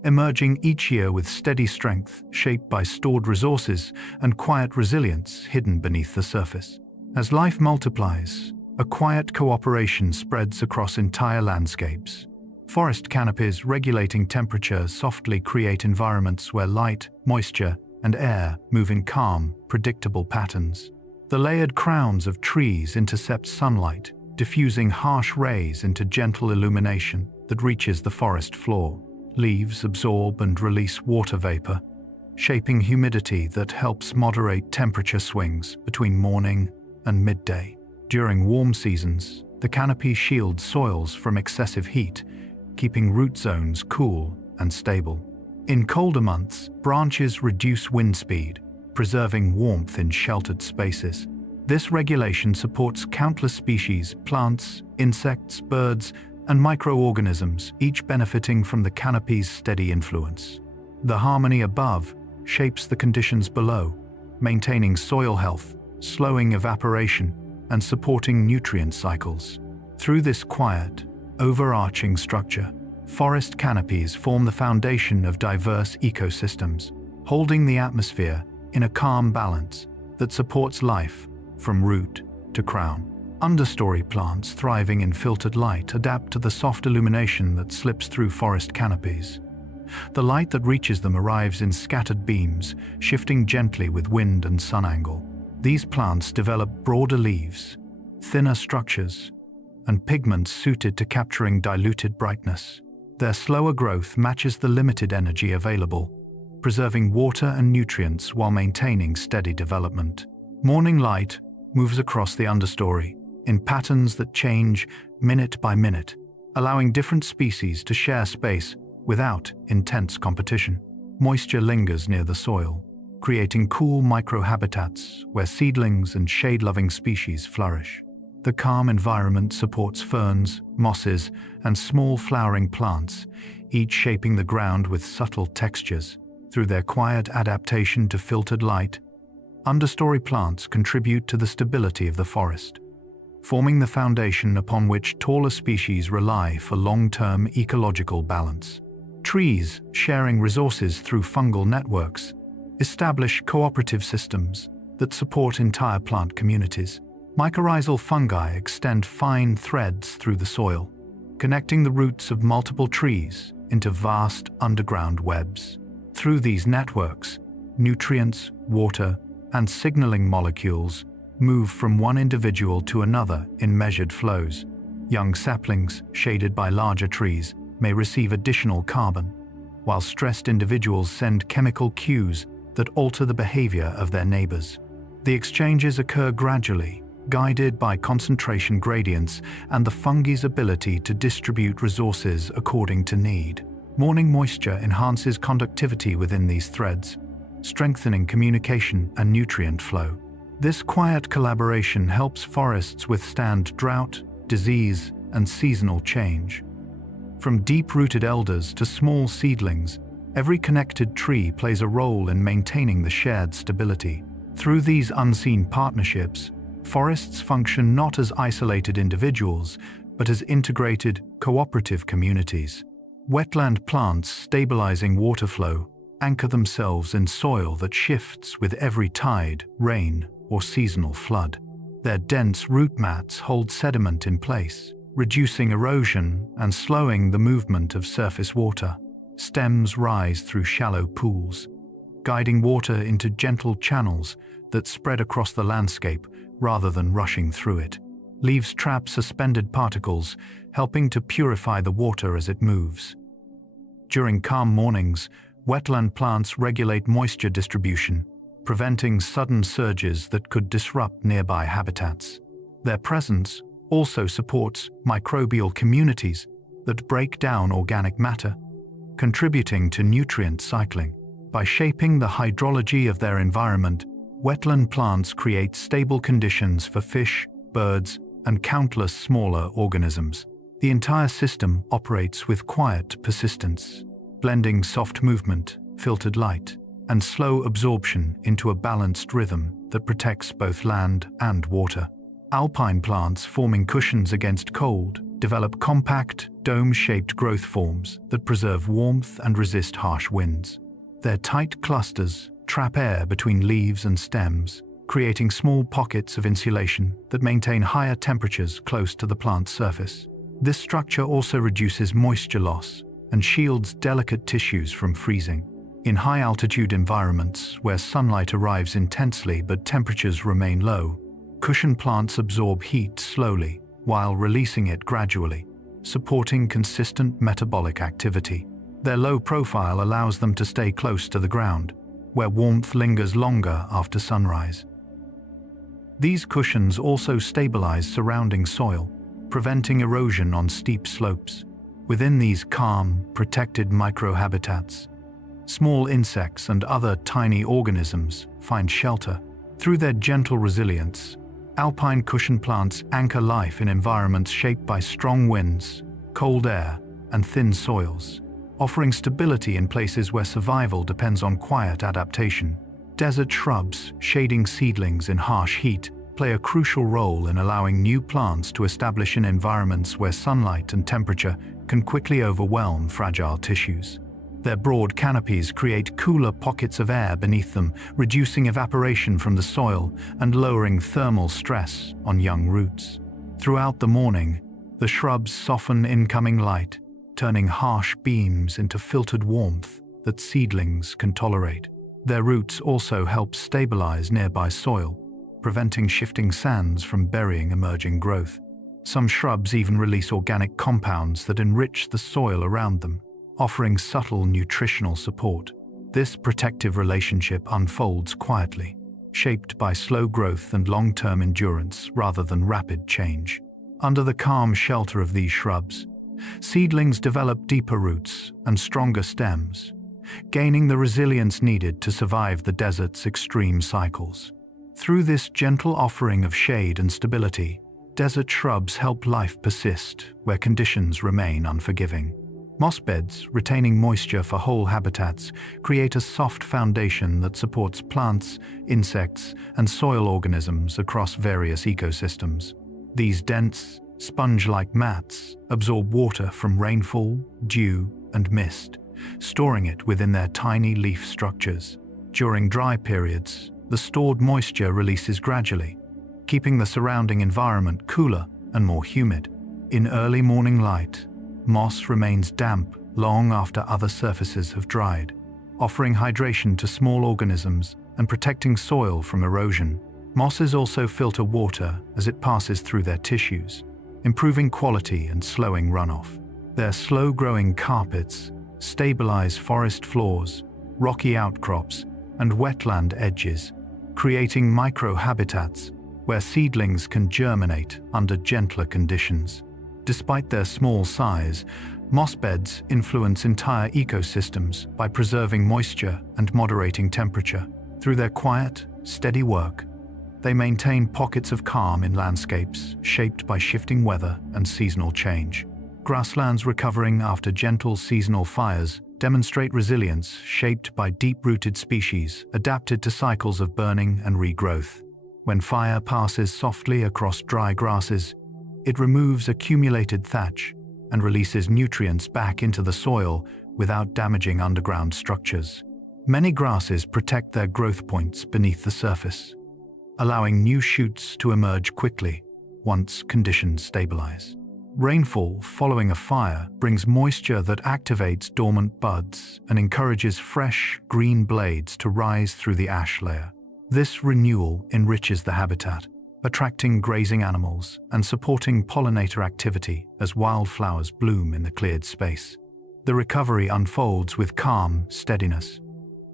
emerging each year with steady strength shaped by stored resources and quiet resilience hidden beneath the surface. As life multiplies, a quiet cooperation spreads across entire landscapes. Forest canopies regulating temperature softly create environments where light, moisture, and air move in calm, predictable patterns. The layered crowns of trees intercept sunlight, diffusing harsh rays into gentle illumination that reaches the forest floor. Leaves absorb and release water vapor, shaping humidity that helps moderate temperature swings between morning and midday. During warm seasons, the canopy shields soils from excessive heat, keeping root zones cool and stable. In colder months, branches reduce wind speed, preserving warmth in sheltered spaces. This regulation supports countless species, plants, insects, birds, and microorganisms, each benefiting from the canopy's steady influence. The harmony above shapes the conditions below, maintaining soil health, slowing evaporation, and supporting nutrient cycles. Through this quiet, overarching structure, forest canopies form the foundation of diverse ecosystems, holding the atmosphere in a calm balance that supports life from root to crown. Understory plants thriving in filtered light adapt to the soft illumination that slips through forest canopies. The light that reaches them arrives in scattered beams, shifting gently with wind and sun angle. These plants develop broader leaves, thinner structures, and pigments suited to capturing diluted brightness. Their slower growth matches the limited energy available, preserving water and nutrients while maintaining steady development. Morning light moves across the understory in patterns that change minute by minute, allowing different species to share space without intense competition. Moisture lingers near the soil, creating cool microhabitats where seedlings and shade-loving species flourish. The calm environment supports ferns, mosses, and small flowering plants, each shaping the ground with subtle textures. Through their quiet adaptation to filtered light, understory plants contribute to the stability of the forest, forming the foundation upon which taller species rely for long-term ecological balance. Trees, sharing resources through fungal networks, establish cooperative systems that support entire plant communities. Mycorrhizal fungi extend fine threads through the soil, connecting the roots of multiple trees into vast underground webs. Through these networks, nutrients, water, and signaling molecules move from one individual to another in measured flows. Young saplings, shaded by larger trees, may receive additional carbon, while stressed individuals send chemical cues that alter the behavior of their neighbors. The exchanges occur gradually, guided by concentration gradients and the fungi's ability to distribute resources according to need. Morning moisture enhances conductivity within these threads, strengthening communication and nutrient flow. This quiet collaboration helps forests withstand drought, disease, and seasonal change. From deep-rooted elders to small seedlings, every connected tree plays a role in maintaining the shared stability. Through these unseen partnerships, forests function not as isolated individuals, but as integrated, cooperative communities. Wetland plants stabilizing water flow anchor themselves in soil that shifts with every tide, rain, or seasonal flood. Their dense root mats hold sediment in place, reducing erosion and slowing the movement of surface water. Stems rise through shallow pools, guiding water into gentle channels that spread across the landscape rather than rushing through it. Leaves trap suspended particles, helping to purify the water as it moves. During calm mornings, wetland plants regulate moisture distribution, preventing sudden surges that could disrupt nearby habitats. Their presence also supports microbial communities that break down organic matter, contributing to nutrient cycling. By shaping the hydrology of their environment, wetland plants create stable conditions for fish, birds, and countless smaller organisms. The entire system operates with quiet persistence, blending soft movement, filtered light, and slow absorption into a balanced rhythm that protects both land and water. Alpine plants forming cushions against cold, develop compact, dome-shaped growth forms that preserve warmth and resist harsh winds. Their tight clusters trap air between leaves and stems, creating small pockets of insulation that maintain higher temperatures close to the plant's surface. This structure also reduces moisture loss and shields delicate tissues from freezing. In high-altitude environments where sunlight arrives intensely but temperatures remain low, cushion plants absorb heat slowly while releasing it gradually, supporting consistent metabolic activity. Their low profile allows them to stay close to the ground, where warmth lingers longer after sunrise. These cushions also stabilize surrounding soil, preventing erosion on steep slopes. Within these calm, protected microhabitats, small insects and other tiny organisms find shelter. Through their gentle resilience, alpine cushion plants anchor life in environments shaped by strong winds, cold air, and thin soils, offering stability in places where survival depends on quiet adaptation. Desert shrubs, shading seedlings in harsh heat, play a crucial role in allowing new plants to establish in environments where sunlight and temperature can quickly overwhelm fragile tissues. Their broad canopies create cooler pockets of air beneath them, reducing evaporation from the soil and lowering thermal stress on young roots. Throughout the morning, the shrubs soften incoming light, turning harsh beams into filtered warmth that seedlings can tolerate. Their roots also help stabilize nearby soil, preventing shifting sands from burying emerging growth. Some shrubs even release organic compounds that enrich the soil around them, offering subtle nutritional support. This protective relationship unfolds quietly, shaped by slow growth and long-term endurance rather than rapid change. Under the calm shelter of these shrubs, seedlings develop deeper roots and stronger stems, gaining the resilience needed to survive the desert's extreme cycles. Through this gentle offering of shade and stability, desert shrubs help life persist where conditions remain unforgiving. Moss beds, retaining moisture for whole habitats, create a soft foundation that supports plants, insects, and soil organisms across various ecosystems. These dense, sponge-like mats absorb water from rainfall, dew, and mist, storing it within their tiny leaf structures. During dry periods, the stored moisture releases gradually, keeping the surrounding environment cooler and more humid. In early morning light, moss remains damp long after other surfaces have dried, offering hydration to small organisms and protecting soil from erosion. Mosses also filter water as it passes through their tissues, improving quality and slowing runoff. Their slow-growing carpets stabilize forest floors, rocky outcrops, and wetland edges, creating microhabitats where seedlings can germinate under gentler conditions. Despite their small size, moss beds influence entire ecosystems by preserving moisture and moderating temperature. Through their quiet, steady work, they maintain pockets of calm in landscapes shaped by shifting weather and seasonal change. Grasslands recovering after gentle seasonal fires demonstrate resilience shaped by deep-rooted species adapted to cycles of burning and regrowth. When fire passes softly across dry grasses, it removes accumulated thatch and releases nutrients back into the soil without damaging underground structures. Many grasses protect their growth points beneath the surface, allowing new shoots to emerge quickly once conditions stabilize. Rainfall following a fire brings moisture that activates dormant buds and encourages fresh, green blades to rise through the ash layer. This renewal enriches the habitat, attracting grazing animals and supporting pollinator activity as wildflowers bloom in the cleared space. The recovery unfolds with calm steadiness,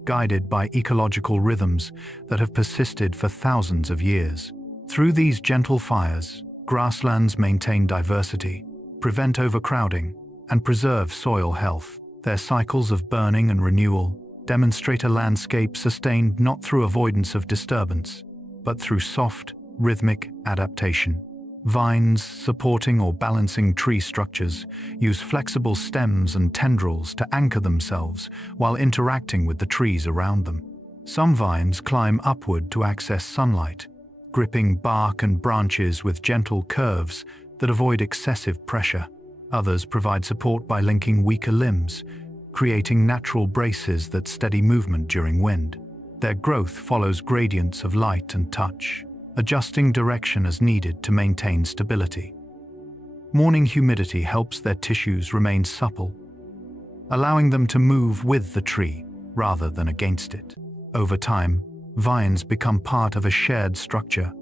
guided by ecological rhythms that have persisted for thousands of years. Through these gentle fires, grasslands maintain diversity, prevent overcrowding, and preserve soil health. Their cycles of burning and renewal demonstrate a landscape sustained not through avoidance of disturbance, but through soft, rhythmic adaptation. Vines supporting or balancing tree structures use flexible stems and tendrils to anchor themselves while interacting with the trees around them. Some vines climb upward to access sunlight, gripping bark and branches with gentle curves that avoid excessive pressure. Others provide support by linking weaker limbs, creating natural braces that steady movement during wind. Their growth follows gradients of light and touch, adjusting direction as needed to maintain stability. Morning humidity helps their tissues remain supple, allowing them to move with the tree rather than against it. Over time, vines become part of a shared structure,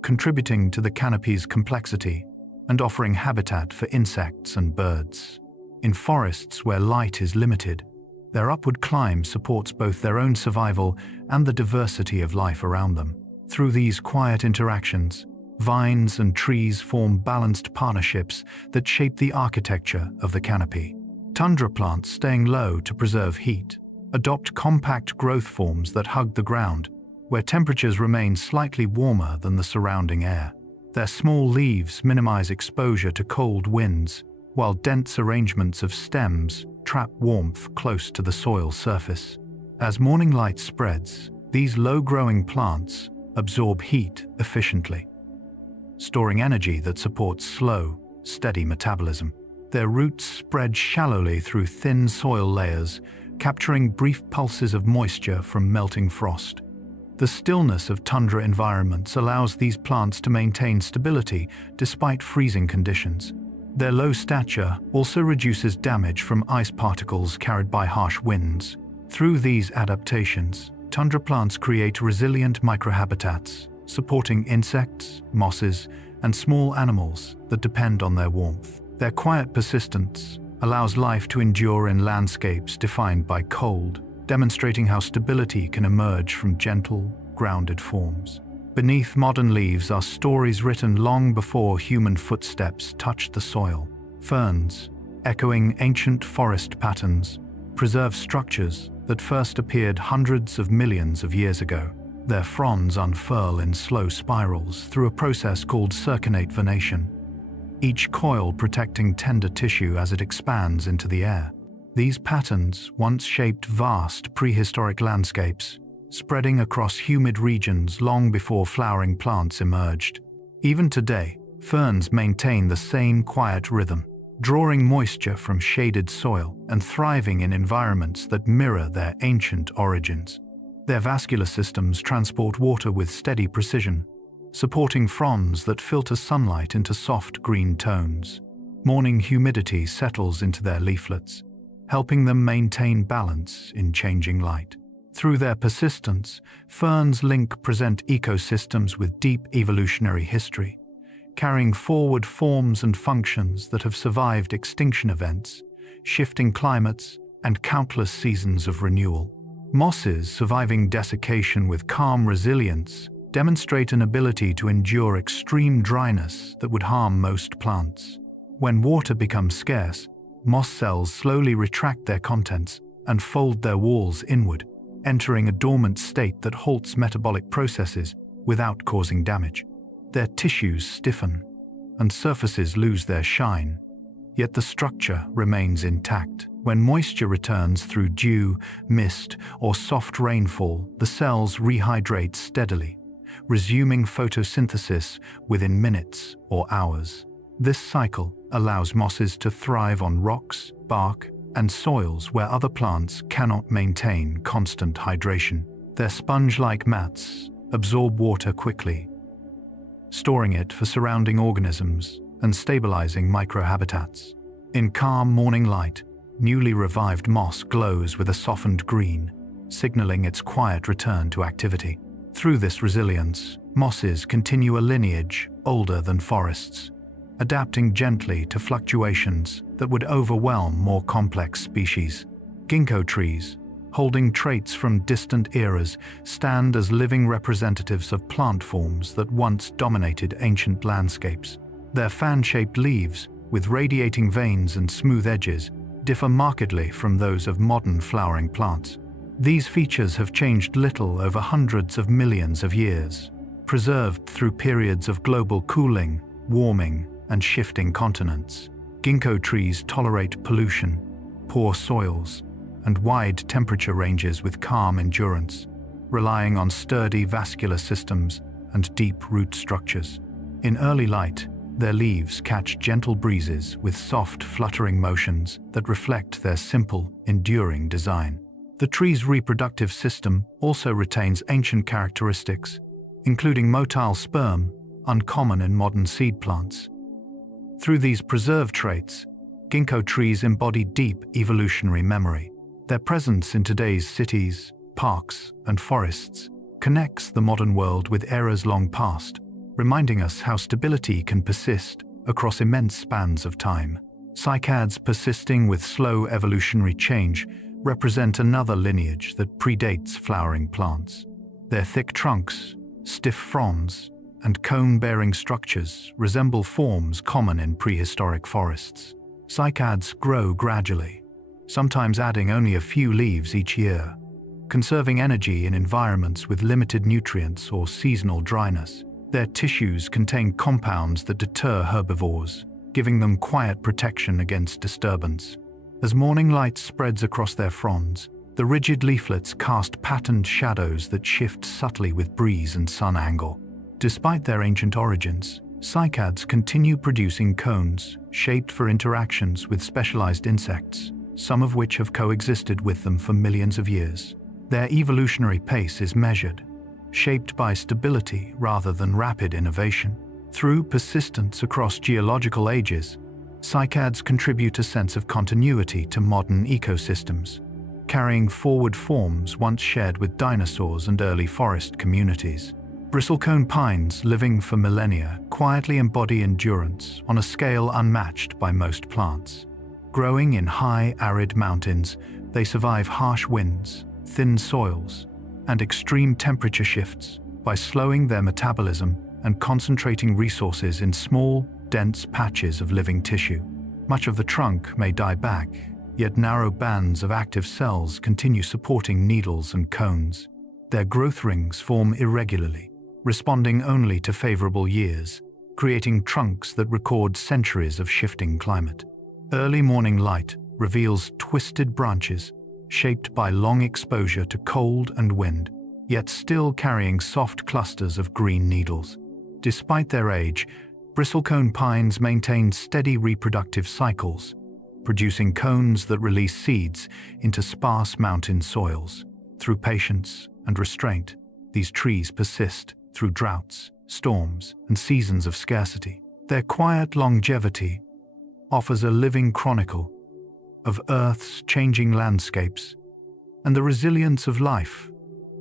contributing to the canopy's complexity and offering habitat for insects and birds. In forests where light is limited, their upward climb supports both their own survival and the diversity of life around them. Through these quiet interactions, vines and trees form balanced partnerships that shape the architecture of the canopy. Tundra plants, staying low to preserve heat, adopt compact growth forms that hug the ground, where temperatures remain slightly warmer than the surrounding air. Their small leaves minimize exposure to cold winds, while dense arrangements of stems trap warmth close to the soil surface. As morning light spreads, these low-growing plants absorb heat efficiently, storing energy that supports slow, steady metabolism. Their roots spread shallowly through thin soil layers, capturing brief pulses of moisture from melting frost. The stillness of tundra environments allows these plants to maintain stability despite freezing conditions. Their low stature also reduces damage from ice particles carried by harsh winds. Through these adaptations, tundra plants create resilient microhabitats, supporting insects, mosses, and small animals that depend on their warmth. Their quiet persistence allows life to endure in landscapes defined by cold, demonstrating how stability can emerge from gentle, grounded forms. Beneath modern leaves are stories written long before human footsteps touched the soil. Ferns, echoing ancient forest patterns, preserve structures that first appeared hundreds of millions of years ago. Their fronds unfurl in slow spirals through a process called circinate venation, each coil protecting tender tissue as it expands into the air. These patterns once shaped vast prehistoric landscapes, spreading across humid regions long before flowering plants emerged. Even today, ferns maintain the same quiet rhythm, drawing moisture from shaded soil and thriving in environments that mirror their ancient origins. Their vascular systems transport water with steady precision, supporting fronds that filter sunlight into soft green tones. Morning humidity settles into their leaflets, helping them maintain balance in changing light. Through their persistence, ferns link present ecosystems with deep evolutionary history, carrying forward forms and functions that have survived extinction events, shifting climates, and countless seasons of renewal. Mosses, surviving desiccation with calm resilience, demonstrate an ability to endure extreme dryness that would harm most plants. When water becomes scarce, moss cells slowly retract their contents and fold their walls inward, entering a dormant state that halts metabolic processes without causing damage. Their tissues stiffen, and surfaces lose their shine, yet the structure remains intact. When moisture returns through dew, mist, or soft rainfall, the cells rehydrate steadily, resuming photosynthesis within minutes or hours. This cycle allows mosses to thrive on rocks, bark, and soils where other plants cannot maintain constant hydration. Their sponge-like mats absorb water quickly, storing it for surrounding organisms and stabilizing microhabitats. In calm morning light, newly revived moss glows with a softened green, signaling its quiet return to activity. Through this resilience, mosses continue a lineage older than forests, adapting gently to fluctuations that would overwhelm more complex species. Ginkgo trees, holding traits from distant eras, stand as living representatives of plant forms that once dominated ancient landscapes. Their fan-shaped leaves, with radiating veins and smooth edges, differ markedly from those of modern flowering plants. These features have changed little over hundreds of millions of years, preserved through periods of global cooling, warming, and shifting continents. Ginkgo trees tolerate pollution, poor soils, and wide temperature ranges with calm endurance, relying on sturdy vascular systems and deep root structures. In early light, Their leaves catch gentle breezes with soft, fluttering motions that reflect their simple, enduring design. The tree's reproductive system also retains ancient characteristics, including motile sperm, uncommon in modern seed plants. Through these preserved traits, ginkgo trees embody deep evolutionary memory. Their presence in today's cities, parks, and forests connects the modern world with eras long past, reminding us how stability can persist across immense spans of time. Cycads persisting with slow evolutionary change represent another lineage that predates flowering plants. Their thick trunks, stiff fronds, and cone-bearing structures resemble forms common in prehistoric forests. Cycads grow gradually, sometimes adding only a few leaves each year, conserving energy in environments with limited nutrients or seasonal dryness. Their tissues contain compounds that deter herbivores, giving them quiet protection against disturbance. As morning light spreads across their fronds, the rigid leaflets cast patterned shadows that shift subtly with breeze and sun angle. Despite their ancient origins, cycads continue producing cones shaped for interactions with specialized insects, some of which have coexisted with them for millions of years. Their evolutionary pace is measured, shaped by stability rather than rapid innovation. Through persistence across geological ages, cycads contribute a sense of continuity to modern ecosystems, carrying forward forms once shared with dinosaurs and early forest communities. Bristlecone pines, living for millennia, quietly embody endurance on a scale unmatched by most plants. Growing in high, arid mountains, they survive harsh winds, thin soils, and extreme temperature shifts by slowing their metabolism and concentrating resources in small, dense patches of living tissue. Much of the trunk may die back, yet narrow bands of active cells continue supporting needles and cones. Their growth rings form irregularly, responding only to favorable years, creating trunks that record centuries of shifting climate. Early morning light reveals twisted branches, shaped by long exposure to cold and wind, yet still carrying soft clusters of green needles. Despite their age, bristlecone pines maintain steady reproductive cycles, producing cones that release seeds into sparse mountain soils. Through patience and restraint, these trees persist through droughts, storms, and seasons of scarcity. Their quiet longevity offers a living chronicle of Earth's changing landscapes and the resilience of life,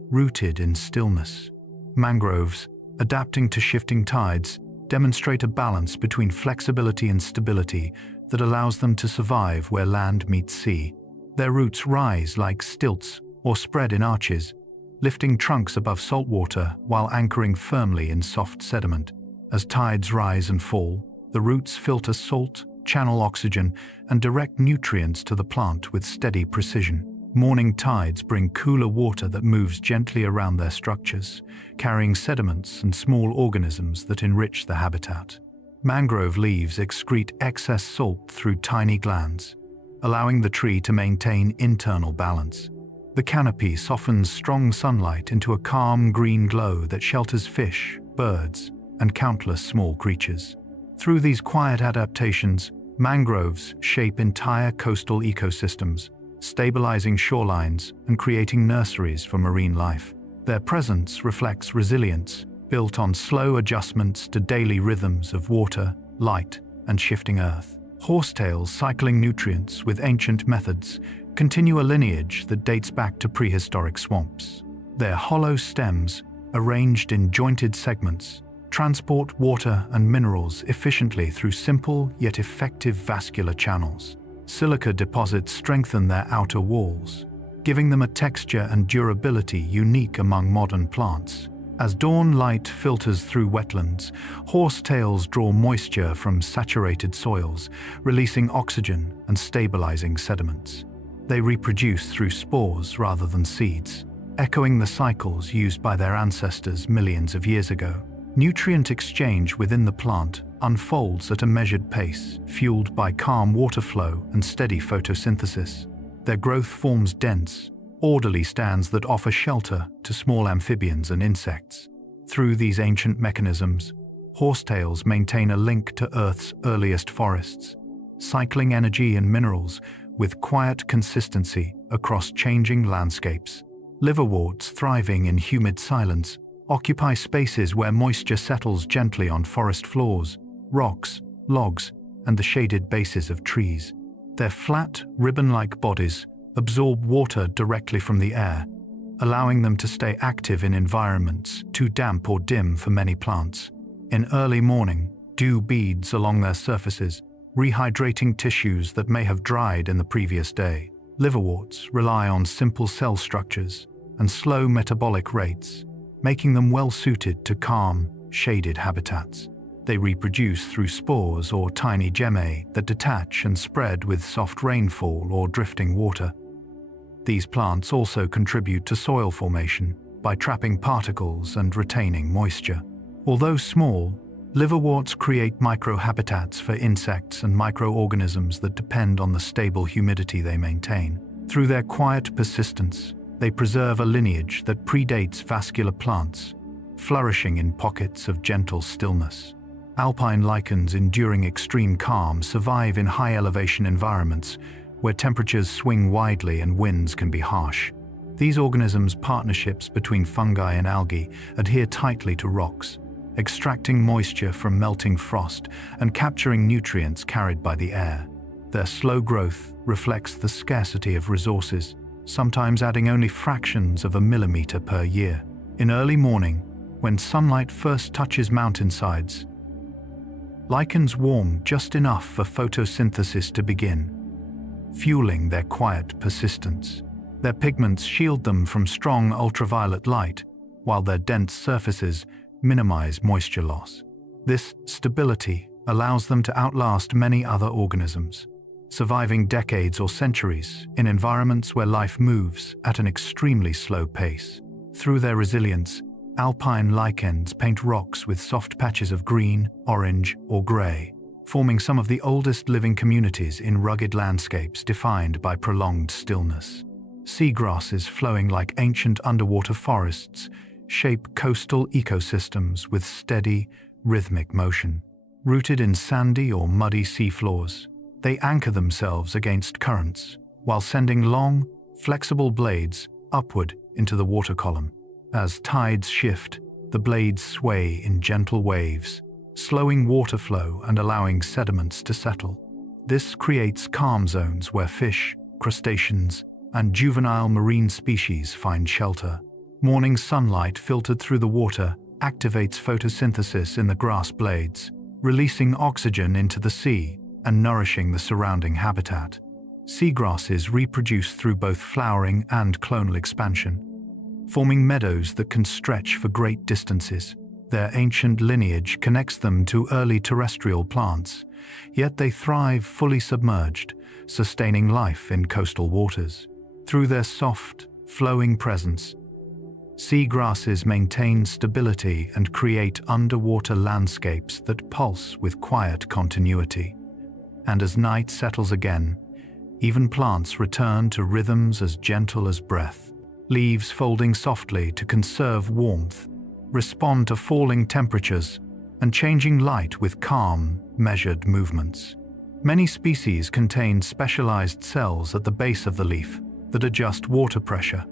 rooted in stillness. Mangroves, adapting to shifting tides, demonstrate a balance between flexibility and stability that allows them to survive where land meets sea. Their roots rise like stilts or spread in arches, lifting trunks above saltwater while anchoring firmly in soft sediment. As tides rise and fall, the roots filter salt, channel oxygen, and direct nutrients to the plant with steady precision. Morning tides bring cooler water that moves gently around their structures, carrying sediments and small organisms that enrich the habitat. Mangrove leaves excrete excess salt through tiny glands, allowing the tree to maintain internal balance. The canopy softens strong sunlight into a calm green glow that shelters fish, birds, and countless small creatures. Through these quiet adaptations, mangroves shape entire coastal ecosystems, stabilizing shorelines and creating nurseries for marine life. Their presence reflects resilience, built on slow adjustments to daily rhythms of water, light, and shifting earth. Horsetails cycling nutrients with ancient methods continue a lineage that dates back to prehistoric swamps. Their hollow stems, arranged in jointed segments, transport water and minerals efficiently through simple yet effective vascular channels. Silica deposits strengthen their outer walls, giving them a texture and durability unique among modern plants. As dawn light filters through wetlands, horsetails draw moisture from saturated soils, releasing oxygen and stabilizing sediments. They reproduce through spores rather than seeds, echoing the cycles used by their ancestors millions of years ago. Nutrient exchange within the plant unfolds at a measured pace, fueled by calm water flow and steady photosynthesis. Their growth forms dense, orderly stands that offer shelter to small amphibians and insects. Through these ancient mechanisms, horsetails maintain a link to Earth's earliest forests, cycling energy and minerals with quiet consistency across changing landscapes. Liverworts, thriving in humid silence, occupy spaces where moisture settles gently on forest floors, rocks, logs, and the shaded bases of trees. Their flat, ribbon-like bodies absorb water directly from the air, allowing them to stay active in environments too damp or dim for many plants. In early morning, dew beads along their surfaces, rehydrating tissues that may have dried in the previous day. Liverworts rely on simple cell structures and slow metabolic rates, making them well-suited to calm, shaded habitats. They reproduce through spores or tiny gemmae that detach and spread with soft rainfall or drifting water. These plants also contribute to soil formation by trapping particles and retaining moisture. Although small, liverworts create microhabitats for insects and microorganisms that depend on the stable humidity they maintain. Through their quiet persistence, they preserve a lineage that predates vascular plants, flourishing in pockets of gentle stillness. Alpine lichens enduring extreme calm survive in high-elevation environments where temperatures swing widely and winds can be harsh. These organisms' partnerships between fungi and algae adhere tightly to rocks, extracting moisture from melting frost and capturing nutrients carried by the air. Their slow growth reflects the scarcity of resources, sometimes adding only fractions of a millimeter per year. In early morning, when sunlight first touches mountainsides, lichens warm just enough for photosynthesis to begin, fueling their quiet persistence. Their pigments shield them from strong ultraviolet light, while their dense surfaces minimize moisture loss. This stability allows them to outlast many other organisms, surviving decades or centuries in environments where life moves at an extremely slow pace. Through their resilience, alpine lichens paint rocks with soft patches of green, orange, or gray, forming some of the oldest living communities in rugged landscapes defined by prolonged stillness. Seagrasses flowing like ancient underwater forests shape coastal ecosystems with steady, rhythmic motion. Rooted in sandy or muddy seafloors, they anchor themselves against currents, while sending long, flexible blades upward into the water column. As tides shift, the blades sway in gentle waves, slowing water flow and allowing sediments to settle. This creates calm zones where fish, crustaceans, and juvenile marine species find shelter. Morning sunlight filtered through the water activates photosynthesis in the grass blades, releasing oxygen into the sea and nourishing the surrounding habitat. Seagrasses reproduce through both flowering and clonal expansion, forming meadows that can stretch for great distances. Their ancient lineage connects them to early terrestrial plants, yet they thrive fully submerged, sustaining life in coastal waters. Through their soft, flowing presence, seagrasses maintain stability and create underwater landscapes that pulse with quiet continuity. And as night settles again, even plants return to rhythms as gentle as breath. Leaves folding softly to conserve warmth, respond to falling temperatures, and changing light with calm, measured movements. Many species contain specialized cells at the base of the leaf that adjust water pressure,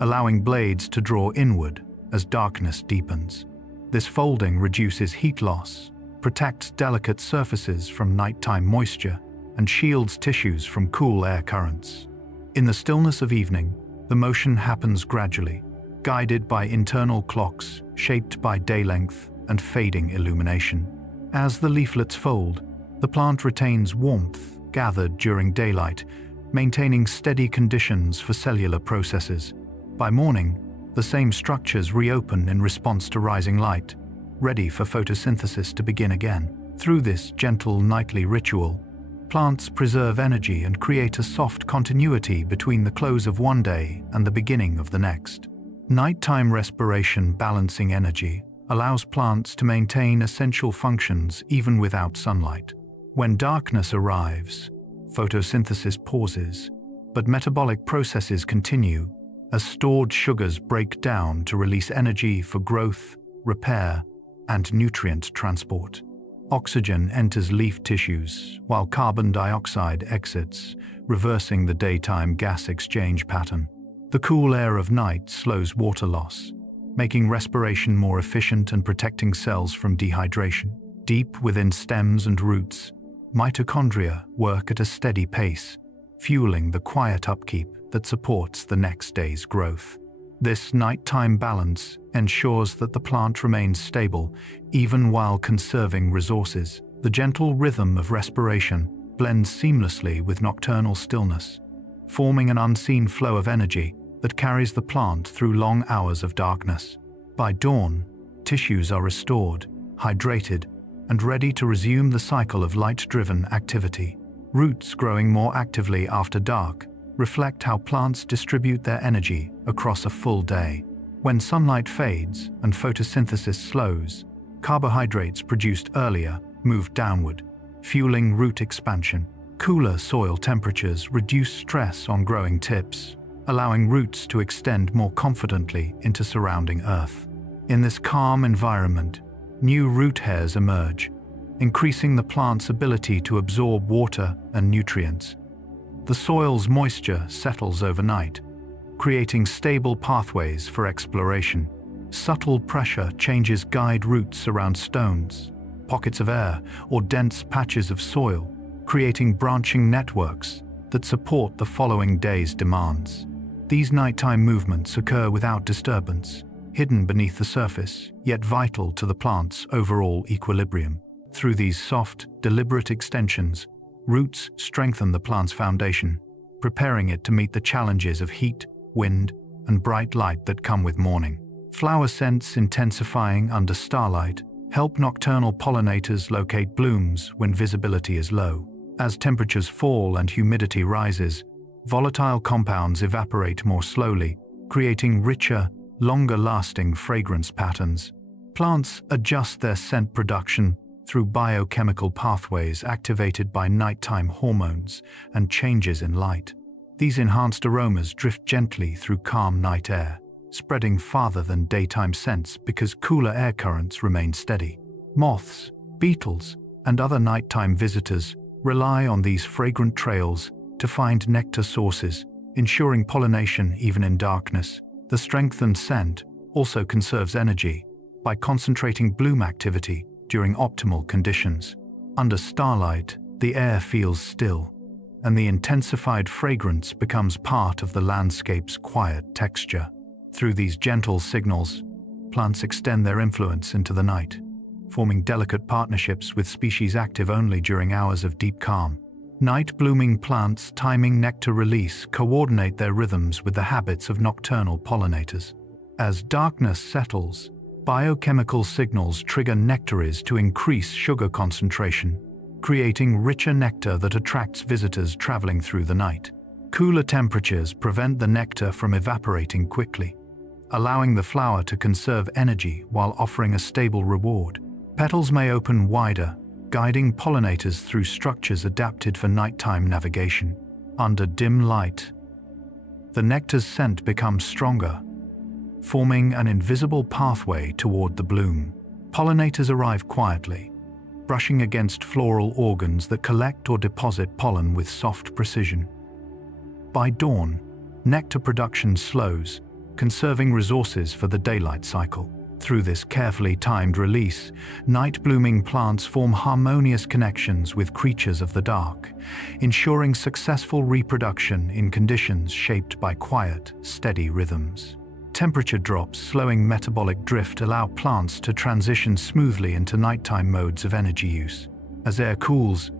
allowing blades to draw inward as darkness deepens. This folding reduces heat loss, protects delicate surfaces from nighttime moisture, and shields tissues from cool air currents. In the stillness of evening, the motion happens gradually, guided by internal clocks shaped by day length and fading illumination. As the leaflets fold, the plant retains warmth gathered during daylight, maintaining steady conditions for cellular processes. By morning, the same structures reopen in response to rising light, ready for photosynthesis to begin again. Through this gentle nightly ritual, plants preserve energy and create a soft continuity between the close of one day and the beginning of the next. Nighttime respiration balancing energy allows plants to maintain essential functions even without sunlight. When darkness arrives, photosynthesis pauses, but metabolic processes continue as stored sugars break down to release energy for growth, repair, and nutrient transport. Oxygen enters leaf tissues, while carbon dioxide exits, reversing the daytime gas exchange pattern. The cool air of night slows water loss, making respiration more efficient and protecting cells from dehydration. Deep within stems and roots, mitochondria work at a steady pace, fueling the quiet upkeep that supports the next day's growth. This nighttime balance ensures that the plant remains stable even while conserving resources. The gentle rhythm of respiration blends seamlessly with nocturnal stillness, forming an unseen flow of energy that carries the plant through long hours of darkness. By dawn, tissues are restored, hydrated, and ready to resume the cycle of light-driven activity. Roots growing more actively after dark reflect how plants distribute their energy across a full day. When sunlight fades and photosynthesis slows, carbohydrates produced earlier move downward, fueling root expansion. Cooler soil temperatures reduce stress on growing tips, allowing roots to extend more confidently into surrounding earth. In this calm environment, new root hairs emerge, increasing the plant's ability to absorb water and nutrients. The soil's moisture settles overnight, creating stable pathways for exploration. Subtle pressure changes guide routes around stones, pockets of air, or dense patches of soil, creating branching networks that support the following day's demands. These nighttime movements occur without disturbance, hidden beneath the surface, yet vital to the plant's overall equilibrium. Through these soft, deliberate extensions, roots strengthen the plant's foundation, preparing it to meet the challenges of heat, wind, and bright light that come with morning. Flower scents intensifying under starlight help nocturnal pollinators locate blooms when visibility is low. As temperatures fall and humidity rises, volatile compounds evaporate more slowly, creating richer, longer-lasting fragrance patterns. Plants adjust their scent production through biochemical pathways activated by nighttime hormones and changes in light. These enhanced aromas drift gently through calm night air, spreading farther than daytime scents because cooler air currents remain steady. Moths, beetles, and other nighttime visitors rely on these fragrant trails to find nectar sources, ensuring pollination even in darkness. The strengthened scent also conserves energy by concentrating bloom activity during optimal conditions. Under starlight, the air feels still, and the intensified fragrance becomes part of the landscape's quiet texture. Through these gentle signals, plants extend their influence into the night, forming delicate partnerships with species active only during hours of deep calm. Night-blooming plants timing nectar release coordinate their rhythms with the habits of nocturnal pollinators. As darkness settles, biochemical signals trigger nectaries to increase sugar concentration, creating richer nectar that attracts visitors traveling through the night. Cooler temperatures prevent the nectar from evaporating quickly, allowing the flower to conserve energy while offering a stable reward. Petals may open wider, guiding pollinators through structures adapted for nighttime navigation. Under dim light, the nectar's scent becomes stronger, forming an invisible pathway toward the bloom. Pollinators arrive quietly, brushing against floral organs that collect or deposit pollen with soft precision. By dawn, nectar production slows, conserving resources for the daylight cycle. Through this carefully timed release, night-blooming plants form harmonious connections with creatures of the dark, ensuring successful reproduction in conditions shaped by quiet, steady rhythms. Temperature drops slowing metabolic drift allow plants to transition smoothly into nighttime modes of energy use. As air cools,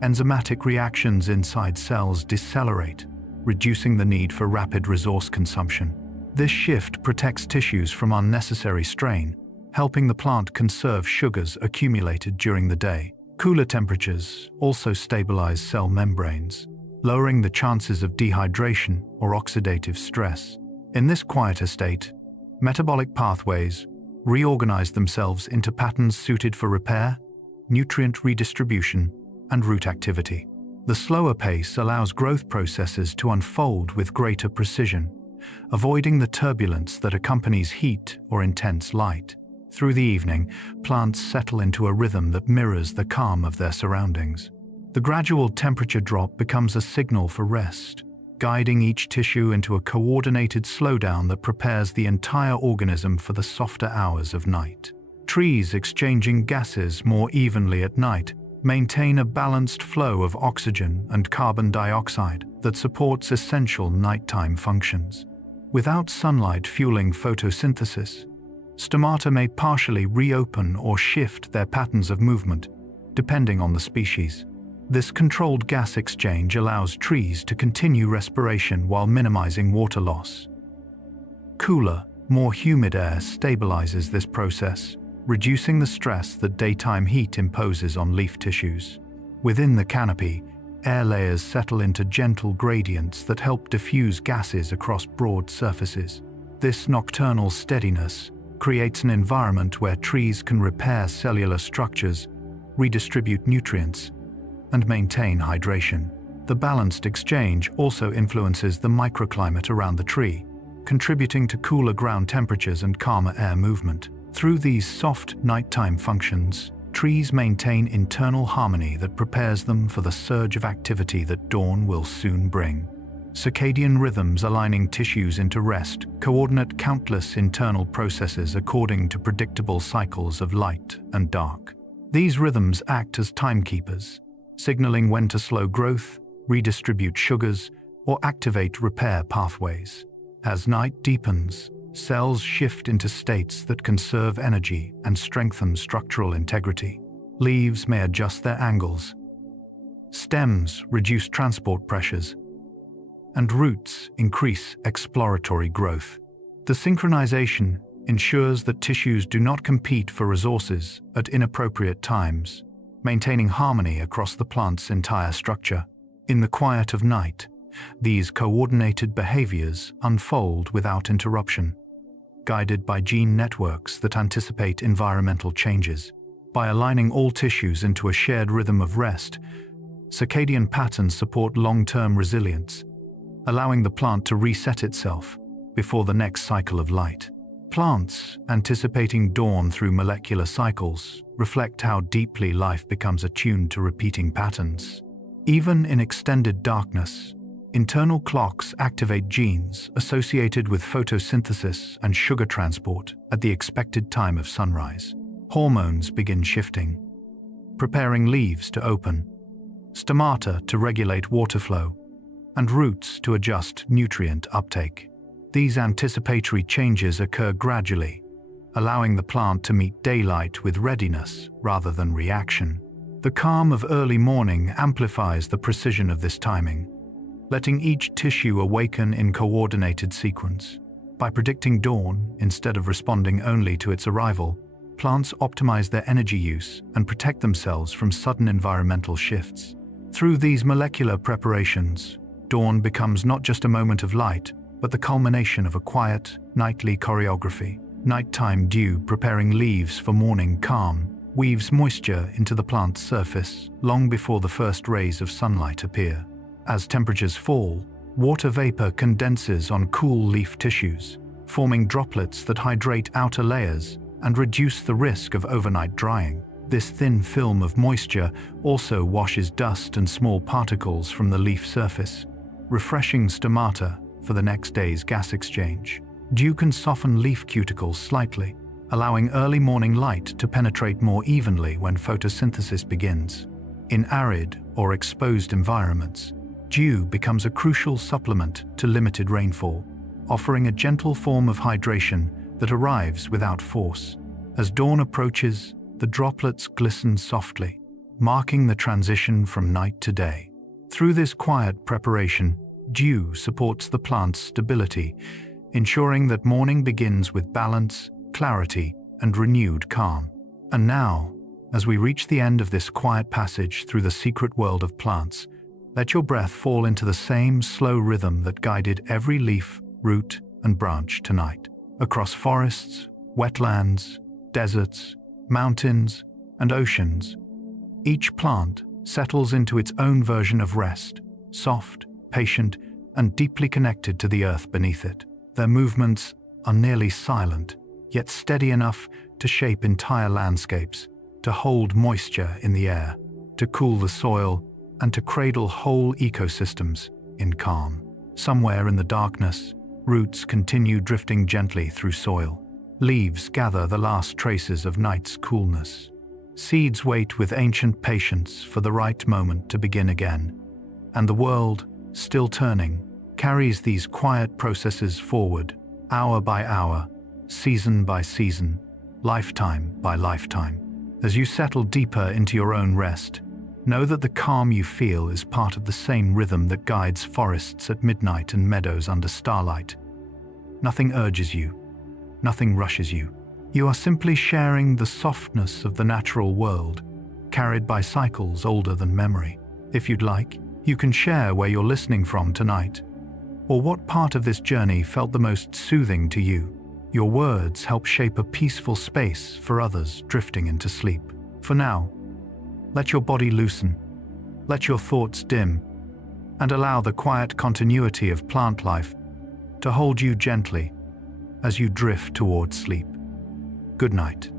enzymatic reactions inside cells decelerate, reducing the need for rapid resource consumption. This shift protects tissues from unnecessary strain, helping the plant conserve sugars accumulated during the day. Cooler temperatures also stabilize cell membranes, lowering the chances of dehydration or oxidative stress. In this quieter state, metabolic pathways reorganize themselves into patterns suited for repair, nutrient redistribution, and root activity. The slower pace allows growth processes to unfold with greater precision, avoiding the turbulence that accompanies heat or intense light. Through the evening, plants settle into a rhythm that mirrors the calm of their surroundings. The gradual temperature drop becomes a signal for rest, guiding each tissue into a coordinated slowdown that prepares the entire organism for the softer hours of night. Trees exchanging gases more evenly at night maintain a balanced flow of oxygen and carbon dioxide that supports essential nighttime functions. Without sunlight fueling photosynthesis, stomata may partially reopen or shift their patterns of movement, depending on the species. This controlled gas exchange allows trees to continue respiration while minimizing water loss. Cooler, more humid air stabilizes this process, reducing the stress that daytime heat imposes on leaf tissues. Within the canopy, air layers settle into gentle gradients that help diffuse gases across broad surfaces. This nocturnal steadiness creates an environment where trees can repair cellular structures, redistribute nutrients, and maintain hydration. The balanced exchange also influences the microclimate around the tree, contributing to cooler ground temperatures and calmer air movement. Through these soft nighttime functions, trees maintain internal harmony that prepares them for the surge of activity that dawn will soon bring. Circadian rhythms aligning tissues into rest coordinate countless internal processes according to predictable cycles of light and dark. These rhythms act as timekeepers, signaling when to slow growth, redistribute sugars, or activate repair pathways. As night deepens, cells shift into states that conserve energy and strengthen structural integrity. Leaves may adjust their angles, stems reduce transport pressures, and roots increase exploratory growth. The synchronization ensures that tissues do not compete for resources at inappropriate times, maintaining harmony across the plant's entire structure. In the quiet of night, these coordinated behaviors unfold without interruption, guided by gene networks that anticipate environmental changes. By aligning all tissues into a shared rhythm of rest, circadian patterns support long-term resilience, allowing the plant to reset itself before the next cycle of light. Plants, anticipating dawn through molecular cycles, reflect how deeply life becomes attuned to repeating patterns. Even in extended darkness, internal clocks activate genes associated with photosynthesis and sugar transport at the expected time of sunrise. Hormones begin shifting, preparing leaves to open, stomata to regulate water flow, and roots to adjust nutrient uptake. These anticipatory changes occur gradually, allowing the plant to meet daylight with readiness rather than reaction. The calm of early morning amplifies the precision of this timing, letting each tissue awaken in coordinated sequence. By predicting dawn instead of responding only to its arrival, plants optimize their energy use and protect themselves from sudden environmental shifts. Through these molecular preparations, dawn becomes not just a moment of light, but the culmination of a quiet, nightly choreography. Nighttime dew preparing leaves for morning calm weaves moisture into the plant's surface long before the first rays of sunlight appear. As temperatures fall, water vapor condenses on cool leaf tissues, forming droplets that hydrate outer layers and reduce the risk of overnight drying. This thin film of moisture also washes dust and small particles from the leaf surface, refreshing stomata for the next day's gas exchange. Dew can soften leaf cuticles slightly, allowing early morning light to penetrate more evenly when photosynthesis begins. In arid or exposed environments, dew becomes a crucial supplement to limited rainfall, offering a gentle form of hydration that arrives without force. As dawn approaches, the droplets glisten softly, marking the transition from night to day. Through this quiet preparation, dew supports the plant's stability, ensuring that morning begins with balance, clarity, and renewed calm. And now, as we reach the end of this quiet passage through the secret world of plants, let your breath fall into the same slow rhythm that guided every leaf, root, and branch tonight. Across forests, wetlands, deserts, mountains, and oceans, each plant settles into its own version of rest, soft, patient, and deeply connected to the earth beneath it. Their movements are nearly silent, yet steady enough to shape entire landscapes, to hold moisture in the air, to cool the soil, and to cradle whole ecosystems in calm. Somewhere in the darkness, roots continue drifting gently through soil. Leaves gather the last traces of night's coolness. Seeds wait with ancient patience for the right moment to begin again. And the world, still turning, carries these quiet processes forward, hour by hour, season by season, lifetime by lifetime. As you settle deeper into your own rest, know that the calm you feel is part of the same rhythm that guides forests at midnight and meadows under starlight. Nothing urges you, nothing rushes you. You are simply sharing the softness of the natural world, carried by cycles older than memory. If you'd like, you can share where you're listening from tonight, or what part of this journey felt the most soothing to you. Your words help shape a peaceful space for others drifting into sleep. For now, let your body loosen, let your thoughts dim, and allow the quiet continuity of plant life to hold you gently as you drift towards sleep. Good night.